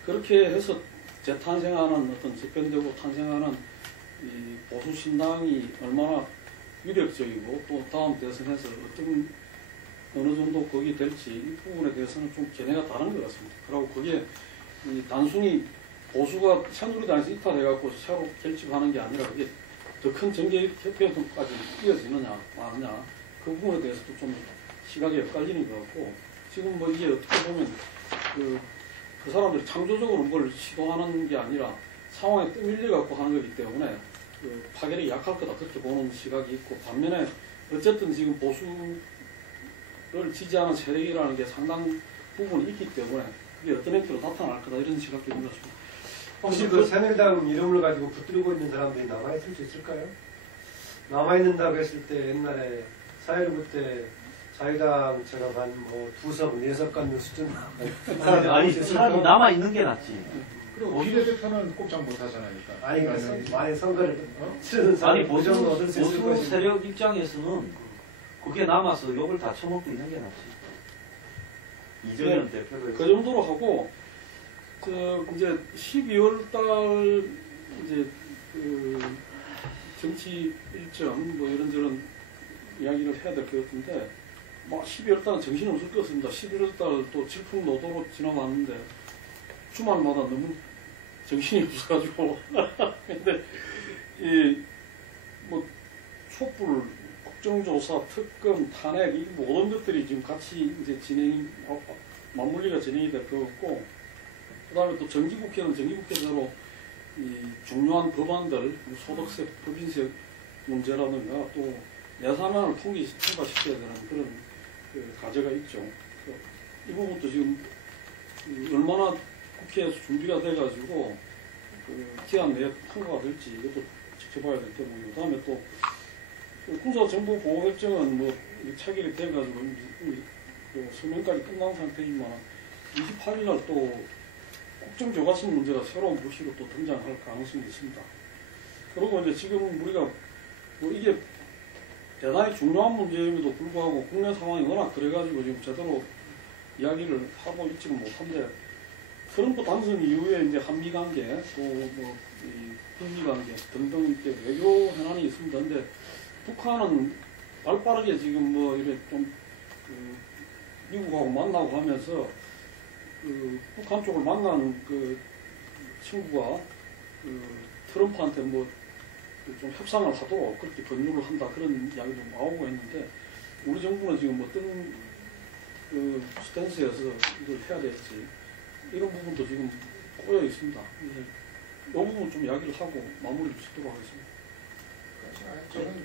그렇게 해서 재탄생하는 어떤 재편되고 탄생하는 이 보수 신당이 얼마나 위력적이고 또 다음 대선에서 어느 정도 거기 될지 이 부분에 대해서는 좀 견해가 다른 것 같습니다. 그리고 그게 단순히 보수가 새누리당에서 이탈해갖고 새로 결집하는 게 아니라 그게 더 큰 정계 개편까지 이어지느냐 마느냐 그 부분에 대해서도 좀 시각이 엇갈리는 것 같고 지금 뭐 이게 어떻게 보면 그 사람들이 창조적으로 뭘 시도하는 게 아니라 상황에 떠밀려갖고 하는 거기 때문에 그 파괴력이 약할 거다 그렇게 보는 시각이 있고 반면에 어쨌든 지금 보수를 지지하는 세력이라는 게 상당 부분이 있기 때문에 그게 어떤 형태로 나타날 거다 이런 시각도 있는 것 같습니다. 혹시 그 새누리당 이름을 가지고 붙들고 있는 사람들이 남아있을 수 있을까요? 남아있는다고 했을 때 옛날에 4.19 때 자유당처럼 한 뭐 2석, 4석 갖는 수준 아니 차라리 남아있는 게 낫지. 그리고 비례대표는 꼼짝 못하잖아요. 아니 만약 선거를 치르는 사람이 아니 보수 세력 입장에서는 그게 남아서 욕을 다 처먹고 있는 게 낫지. 이재명 대표가 그 정도로 하고 이제 12월 달 이제 그 정치 일정 뭐 이런저런 이야기를 해야 될 것 같은데 막 12월 달은 정신 없을 것 같습니다. 11월 달 또 질풍노도로 지나갔는데 주말마다 너무 정신이 없어가지고 근데 이 뭐 촛불 국정조사 특검 탄핵 이 모든 것들이 지금 같이 이제 맞물리가 진행이 될 것 같고 그다음에 또 정기국회는 정기국회대로 이 중요한 법안들 소득세, 법인세 문제라든가 또 예산안을 통과시켜야 되는 그런 그 과제가 있죠. 이 부분도 지금 얼마나 국회에서 준비가 돼가지고 그 기한 내에 통과가 될지 이것도 지켜봐야 될 때문에 그다음에 또 군사정보보호협정은 뭐 체결이 돼가지고 서명까지 끝난 상태지만 28일 날 또 국정교과서 문제가 새로운 부시로 또 등장할 가능성이 있습니다. 그리고 이제 지금 우리가 뭐 이게 대단히 중요한 문제임에도 불구하고 국내 상황이 워낙 그래가지고 지금 제대로 이야기를 하고 있지는 못한데 트럼프 당선 이후에 이제 한미 관계 또 뭐 북미 관계 등등 이렇게 외교 현안이 있습니다. 근데 북한은 발빠르게 지금 뭐 이래 좀 미국하고 만나고 하면서 북한 쪽을 만난 친구가 트럼프한테 뭐 좀 협상을 하도록 그렇게 권유를 한다 그런 이야기도 나오고 했는데 우리 정부는 지금 어떤 스탠스에서 이걸 해야 될지 이런 부분도 지금 꼬여 있습니다. 이 부분 좀 이야기를 하고 마무리를 짓도록 하겠습니다. 저는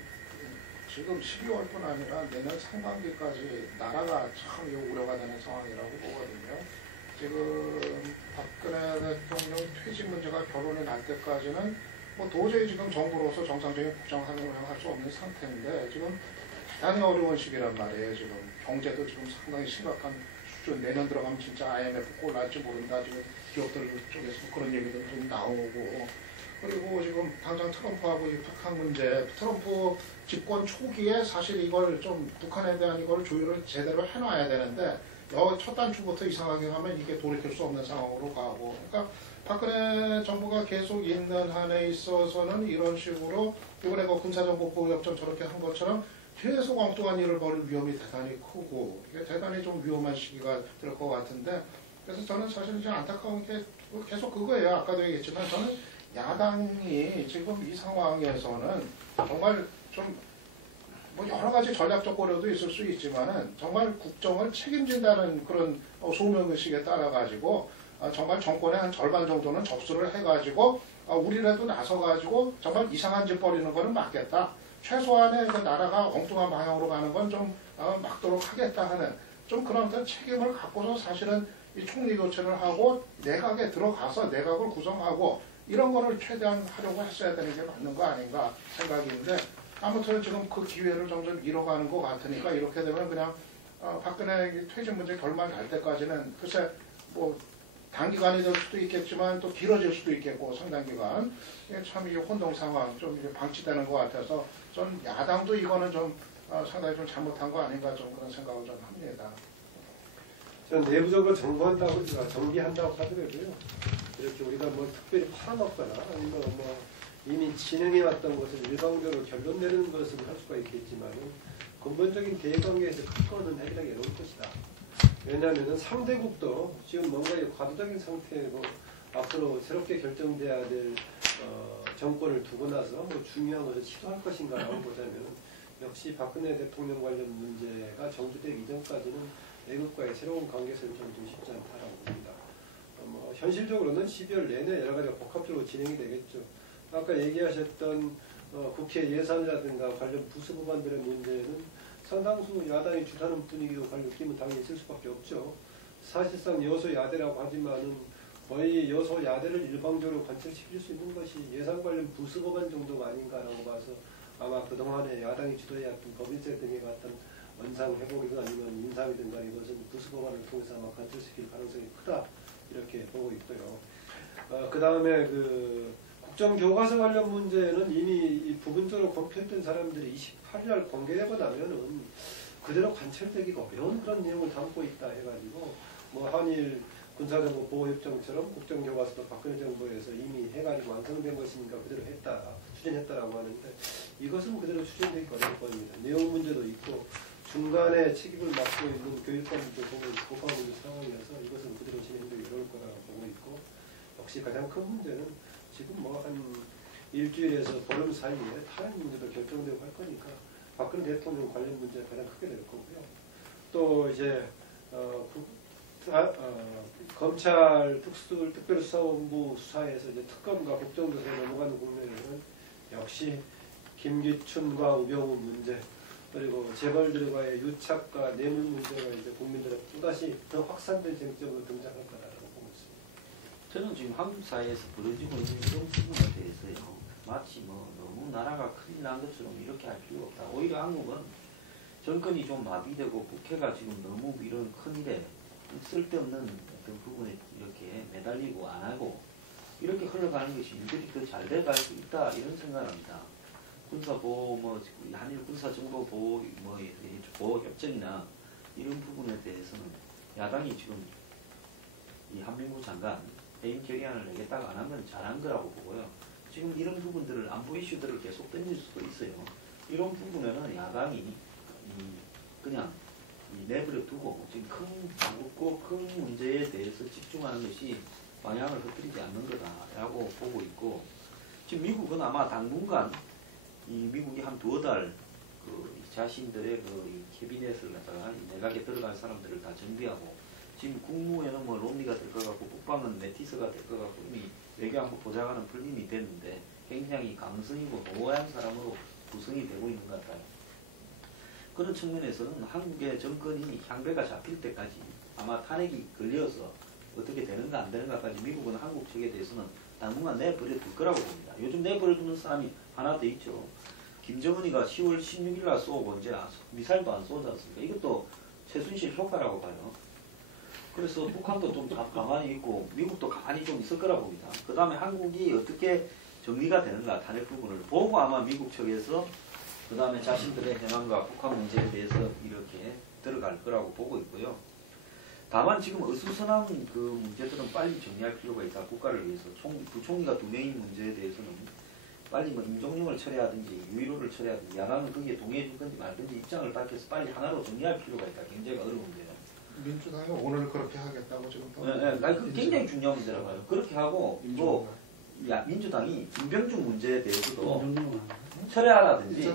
지금 12월뿐 아니라 내년 상반기까지 나라가 참 우려가 되는 상황이라고 보거든요. 지금 박근혜 대통령 퇴직 문제가 결론이 날 때까지는 뭐 도저히 지금 정부로서 정상적인 국정 활동을 할 수 없는 상태인데 지금 대단히 어려운 시기란 말이에요. 지금 경제도 지금 상당히 심각한 수준, 내년 들어가면 진짜 IMF 꼴 날지 모른다. 지금 기업들 쪽에서 그런 얘기도 좀 나오고, 그리고 지금 당장 트럼프하고 이 북한 문제, 트럼프 집권 초기에 사실 이걸 좀 북한에 대한 이걸 조율을 제대로 해놔야 되는데 첫 단추부터 이상하게 가면 이게 돌이킬 수 없는 상황으로 가고, 그러니까 박근혜 정부가 계속 있는 한에 있어서는 이런 식으로 이번에 군사정보보호협정 저렇게 한 것처럼 계속 엉뚱한 일을 벌일 위험이 대단히 크고 이게 대단히 좀 위험한 시기가 될 것 같은데, 그래서 저는 사실 이제 안타까운 게 계속 그거예요. 아까도 얘기했지만 저는 야당이 지금 이 상황에서는 정말 좀 뭐 여러 가지 전략적 고려도 있을 수 있지만은 정말 국정을 책임진다는 그런 소명의식에 따라 가지고 정말 정권의 한 절반 정도는 접수를 해가지고 우리라도 나서가지고 정말 이상한 짓 벌이는 거는 막겠다. 최소한의 그 나라가 엉뚱한 방향으로 가는 건 좀 막도록 하겠다 하는 좀 그런 어떤 책임을 갖고서 사실은 이 총리 교체를 하고 내각에 들어가서 내각을 구성하고 이런 거를 최대한 하려고 했어야 되는 게 맞는 거 아닌가 생각인데, 아무튼 지금 그 기회를 점점 잃어가는 것 같으니까 이렇게 되면 그냥 박근혜 퇴진 문제 결말 날 때까지는 글쎄 뭐 단기간이 될 수도 있겠지만 또 길어질 수도 있겠고 상당 기간 참 이 혼동 상황 좀 이제 방치되는 것 같아서 전 야당도 이거는 좀 상당히 좀 잘못한 거 아닌가 좀 그런 생각을 좀 합니다. 저는 내부적으로 정비한다고 하더라도요. 이렇게 우리가 뭐 특별히 팔아먹거나 아니면 뭐 이미 진행해왔던 것을 일방적으로 결론 내리는 것은 할 수가 있겠지만 근본적인 대외관계에서 큰 거는 해결하기 어려울 것이다. 왜냐하면 상대국도 지금 뭔가 과도적인 상태고 앞으로 새롭게 결정돼야 될 정권을 두고 나서 뭐 중요한 것을 시도할 것인가라고 보자면 역시 박근혜 대통령 관련 문제가 정주되기 이전까지는 외국과의 새로운 관계선이 좀 쉽지 않다라고 봅니다. 뭐 현실적으로는 12월 내내 여러 가지가 복합적으로 진행이 되겠죠. 아까 얘기하셨던 국회 예산이라든가 관련 부수 법안들의 문제는 상당수 야당이 주도하는 분위기고 관련 느낌은 당연히 있을 수밖에 없죠. 사실상 여소야대라고 하지만은 거의 여소야대를 일방적으로 관철시킬 수 있는 것이 예산 관련 부수 법안 정도가 아닌가라고 봐서 아마 그동안에 야당이 주도해왔던 법인세 등의 같은 원상 회복이든 아니면 인상이든가 이것은 부수 법안을 통해서 아마 관철시킬 가능성이 크다 이렇게 보고 있고요. 그 다음에 국정교과서 관련 문제는 이미 부분적으로 검토했던 사람들이 28일 공개되고 나면은 그대로 관철되기가 어려운 그런 내용을 담고 있다 해가지고 뭐 한일 군사정보 보호협정처럼 국정교과서도 박근혜 정부에서 이미 해가지고 완성된 것이니까 그대로 추진했다라고 하는데 이것은 그대로 추진되기 어려울 겁니다. 내용 문제도 있고 중간에 책임을 맡고 있는 교육관들도 보면 고파하고 있는 상황이어서 이것은 그대로 진행되기 어려울 거라고 보고 있고, 역시 가장 큰 문제는 지금 뭐 한 일주일에서 보름 사이에 다른 문제도 결정되고 할 거니까 박근혜 대통령 관련 문제가 가장 크게 될 거고요. 또 이제 검찰 특별수사본부 수사에서 이제 특검과 국정조사에 넘어가는 국면에서는 역시 김기춘과 우병우 문제 그리고 재벌들과의 유착과 뇌물 문제가 이제 국민들은 또다시 더 확산된 쟁점으로 등장할 거라고 보고 있습니다. 저는 지금 한국 사회에서 벌어지고 있는 이런 부분에 대해서요. 마치 뭐 너무 나라가 큰일 난 것처럼 이렇게 할 필요가 없다. 오히려 한국은 정권이 좀 마비되고 국회가 지금 너무 이런 큰일에 쓸데없는 어떤 부분에 이렇게 매달리고 안 하고 이렇게 흘러가는 것이 일들이 더 잘 돼갈 수 있다 이런 생각을 합니다. 군사보호, 뭐 한일 군사정보보호 뭐 보호 협정이나 이런 부분에 대해서는 야당이 지금 이 한민구 장관 해임 결의안을 내겠다고 안 하면 잘한 거라고 보고요. 지금 이런 부분들을 안보 이슈들을 계속 던질 수도 있어요. 이런 부분에는 야당이 그냥 내버려 두고 지금 무겁고 큰 문제에 대해서 집중하는 것이 방향을 흐트리지 않는 거다라고 보고 있고, 지금 미국은 아마 당분간 이 미국이 한 2달 자신들의 이 캐비넷을 갖다가 내각에 들어갈 사람들을 다 정비하고, 지금 국무에는 뭐 롬니가 될 것 같고 국방은 매티스가 될 것 같고 이미 외교안보 보좌관은 풀림이 됐는데 굉장히 강성이고 노후한 사람으로 구성이 되고 있는 것 같아요. 그런 측면에서는 한국의 정권이 향배가 잡힐 때까지 아마 탄핵이 걸려서 어떻게 되는가 안 되는가까지 미국은 한국 측에 대해서는 당분간 내버려 둘 거라고 봅니다. 요즘 내버려 두는 사람이 하나 더 있죠. 김정은이가 10월 16일 날 쏘고 이제 미사일도 안 쏘지 않습니까? 이것도 최순실 효과라고 봐요. 그래서 북한도 좀 가만히 있고 미국도 가만히 좀 있을 거라고 봅니다. 그 다음에 한국이 어떻게 정리가 되는가 탄핵 부분을 보고 아마 미국 측에서 그 다음에 자신들의 현황과 북한 문제에 대해서 이렇게 들어갈 거라고 보고 있고요. 다만 지금 어수선한 그 문제들은 빨리 정리할 필요가 있다. 국가를 위해서. 부총리가 2명인 문제에 대해서는 빨리 뭐 임종용을 처리하든지 유일호를 처리하든지 야당은 거기에 동의해 줄 건지 말 건지 입장을 밝혀서 빨리 하나로 정리할 필요가 있다. 굉장히 어려운데요. 민주당이 오늘 그렇게 하겠다고 지금 또. 그 굉장히 중요한 문제라고 봐요. 그렇게 하고 또 민주당이 김병준 문제에 대해서도 철회하라든지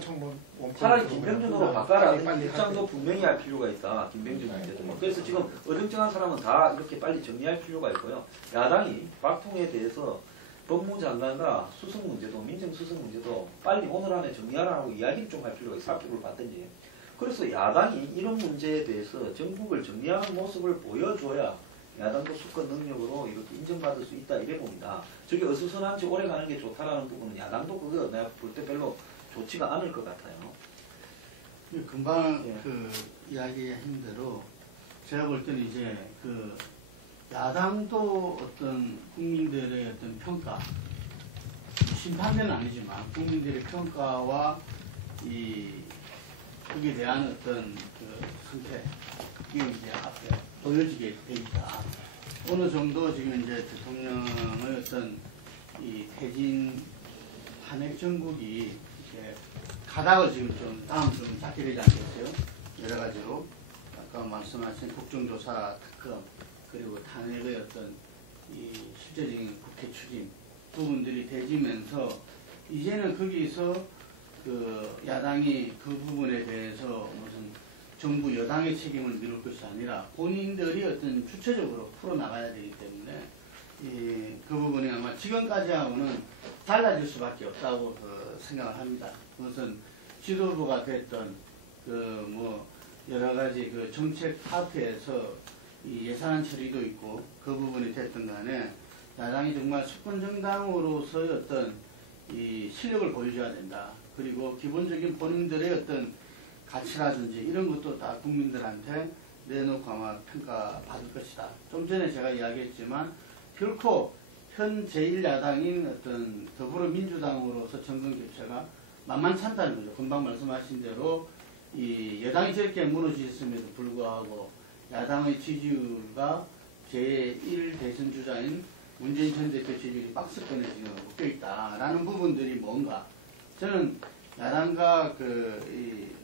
차라리 김병준으로 바꿔라든지 입장도 분명히 할 필요가 있다. 김병준 문제도. 그래서 지금 어정쩡한 사람은 다 이렇게 빨리 정리할 필요가 있고요. 야당이 박통에 대해서 법무장관과 수석 문제도 민정수석 문제도 빨리 오늘 안에 정리하라고 이야기를 좀 할 필요가 있어요. 사표를 받든지. 그래서 야당이 이런 문제에 대해서 전국을 정리하는 모습을 보여줘야 야당도 수권 능력으로 이렇게 인정받을 수 있다 이래 봅니다. 저게 어수선한지 오래 가는 게 좋다라는 부분은 야당도 그거 내가 볼 때 별로 좋지가 않을 것 같아요. 금방 그 이야기한 대로 제가 볼 때는 이제 그 야당도 어떤 국민들의 어떤 평가, 심판대는 아니지만 국민들의 평가와 거기에 대한 어떤 그 선택, 이게 이제 앞에 보여지게 돼 있다. 어느 정도 지금 이제 대통령의 어떤 이 퇴진 탄핵 정국이 이렇게 가닥을 지금 좀 다음 좀 잡게 되지 않겠어요? 여러 가지로 아까 말씀하신 국정조사 특검 그리고 탄핵의 어떤 이 실제적인 국회 추진 부분들이 되지면서 이제는 거기서 그 야당이 그 부분에 대해서 무슨 정부 여당의 책임을 미룰 것이 아니라 본인들이 어떤 주체적으로 풀어나가야 되기 때문에 그 부분이 아마 지금까지하고는 달라질 수밖에 없다고 생각을 합니다. 그것은 지도부가 됐던 그 뭐 여러 가지 그 정책 파트에서 이 예산 처리도 있고 그 부분이 됐든 간에 야당이 정말 수권 정당으로서의 어떤 이 실력을 보여줘야 된다. 그리고 기본적인 본인들의 어떤 가치라든지 이런 것도 다 국민들한테 내놓고 아마 평가받을 것이다. 좀 전에 제가 이야기했지만 결코 현 제1야당인 어떤 더불어민주당으로서 정권 교체가 만만치 않다는 거죠. 금방 말씀하신 대로 이 여당이 저렇게 무너졌음에도 불구하고 야당의 지지율과 제1 대선 주자인 문재인 전 대표 지지율이 박스권에 지금 묶여 있다라는 부분들이 뭔가 저는 야당과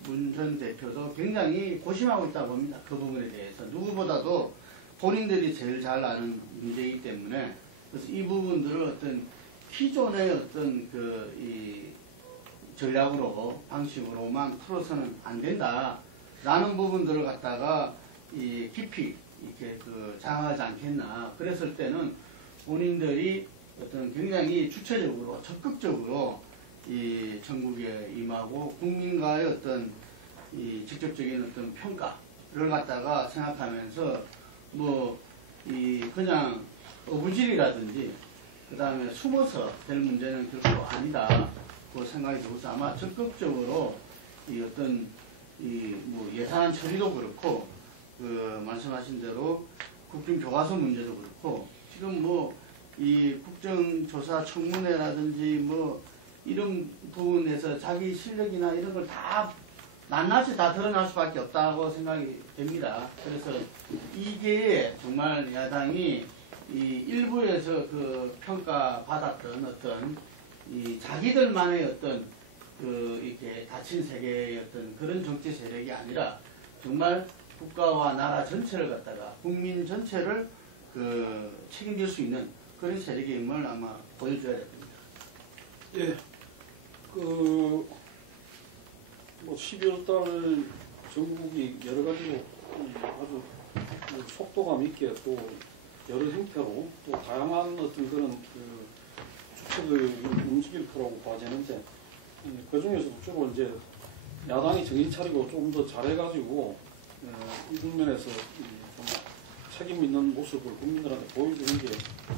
문 전 대표도 굉장히 고심하고 있다고 봅니다. 그 부분에 대해서 누구보다도 본인들이 제일 잘 아는 문제이기 때문에 그래서 이 부분들을 어떤 기존의 어떤 이 전략으로 방식으로만 풀어서는 안 된다라는 부분들을 갖다가 이 깊이 이렇게 장악하지 않겠나. 그랬을 때는 본인들이 어떤 굉장히 주체적으로 적극적으로 이 정국에 임하고 국민과의 어떤 이 직접적인 어떤 평가를 갖다가 생각하면서 뭐 이 그냥 어부질이라든지 그 다음에 숨어서 될 문제는 결코 아니다. 그 생각이 들어서 아마 적극적으로 이 어떤 이 뭐 예산 처리도 그렇고 그 말씀하신 대로 국정교과서 문제도 그렇고 지금 뭐 이 국정조사 청문회라든지 뭐 이런 부분에서 자기 실력이나 이런 걸 다 낱낱이 다 드러날 수밖에 없다고 생각이 됩니다. 그래서 이게 정말 야당이 이 일부에서 그 평가받았던 어떤 이 자기들만의 어떤 그 이렇게 닫힌 세계의 어떤 그런 정치 세력이 아니라 정말 국가와 나라 전체를 갖다가 국민 전체를 그 책임질 수 있는 그런 세력의 힘을 아마 보여줘야 됩니다. 예, 뭐 12월 달 전국이 여러 가지로 아주 속도감 있게 또 여러 형태로 또 다양한 어떤 그런 그 주체들이 움직일 거라고 봐지는데 그 중에서도 주로 이제 야당이 정신 차리고 좀 더 잘해가지고 이 국면에서 좀 책임 있는 모습을 국민들한테 보여주는 게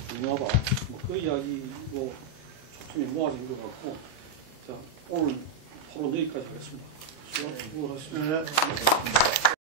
중요하다. 그 이야기로 초점이 모아진 것 같고, 자, 오늘 토론 여기까지 하겠습니다. 수고하셨습니다.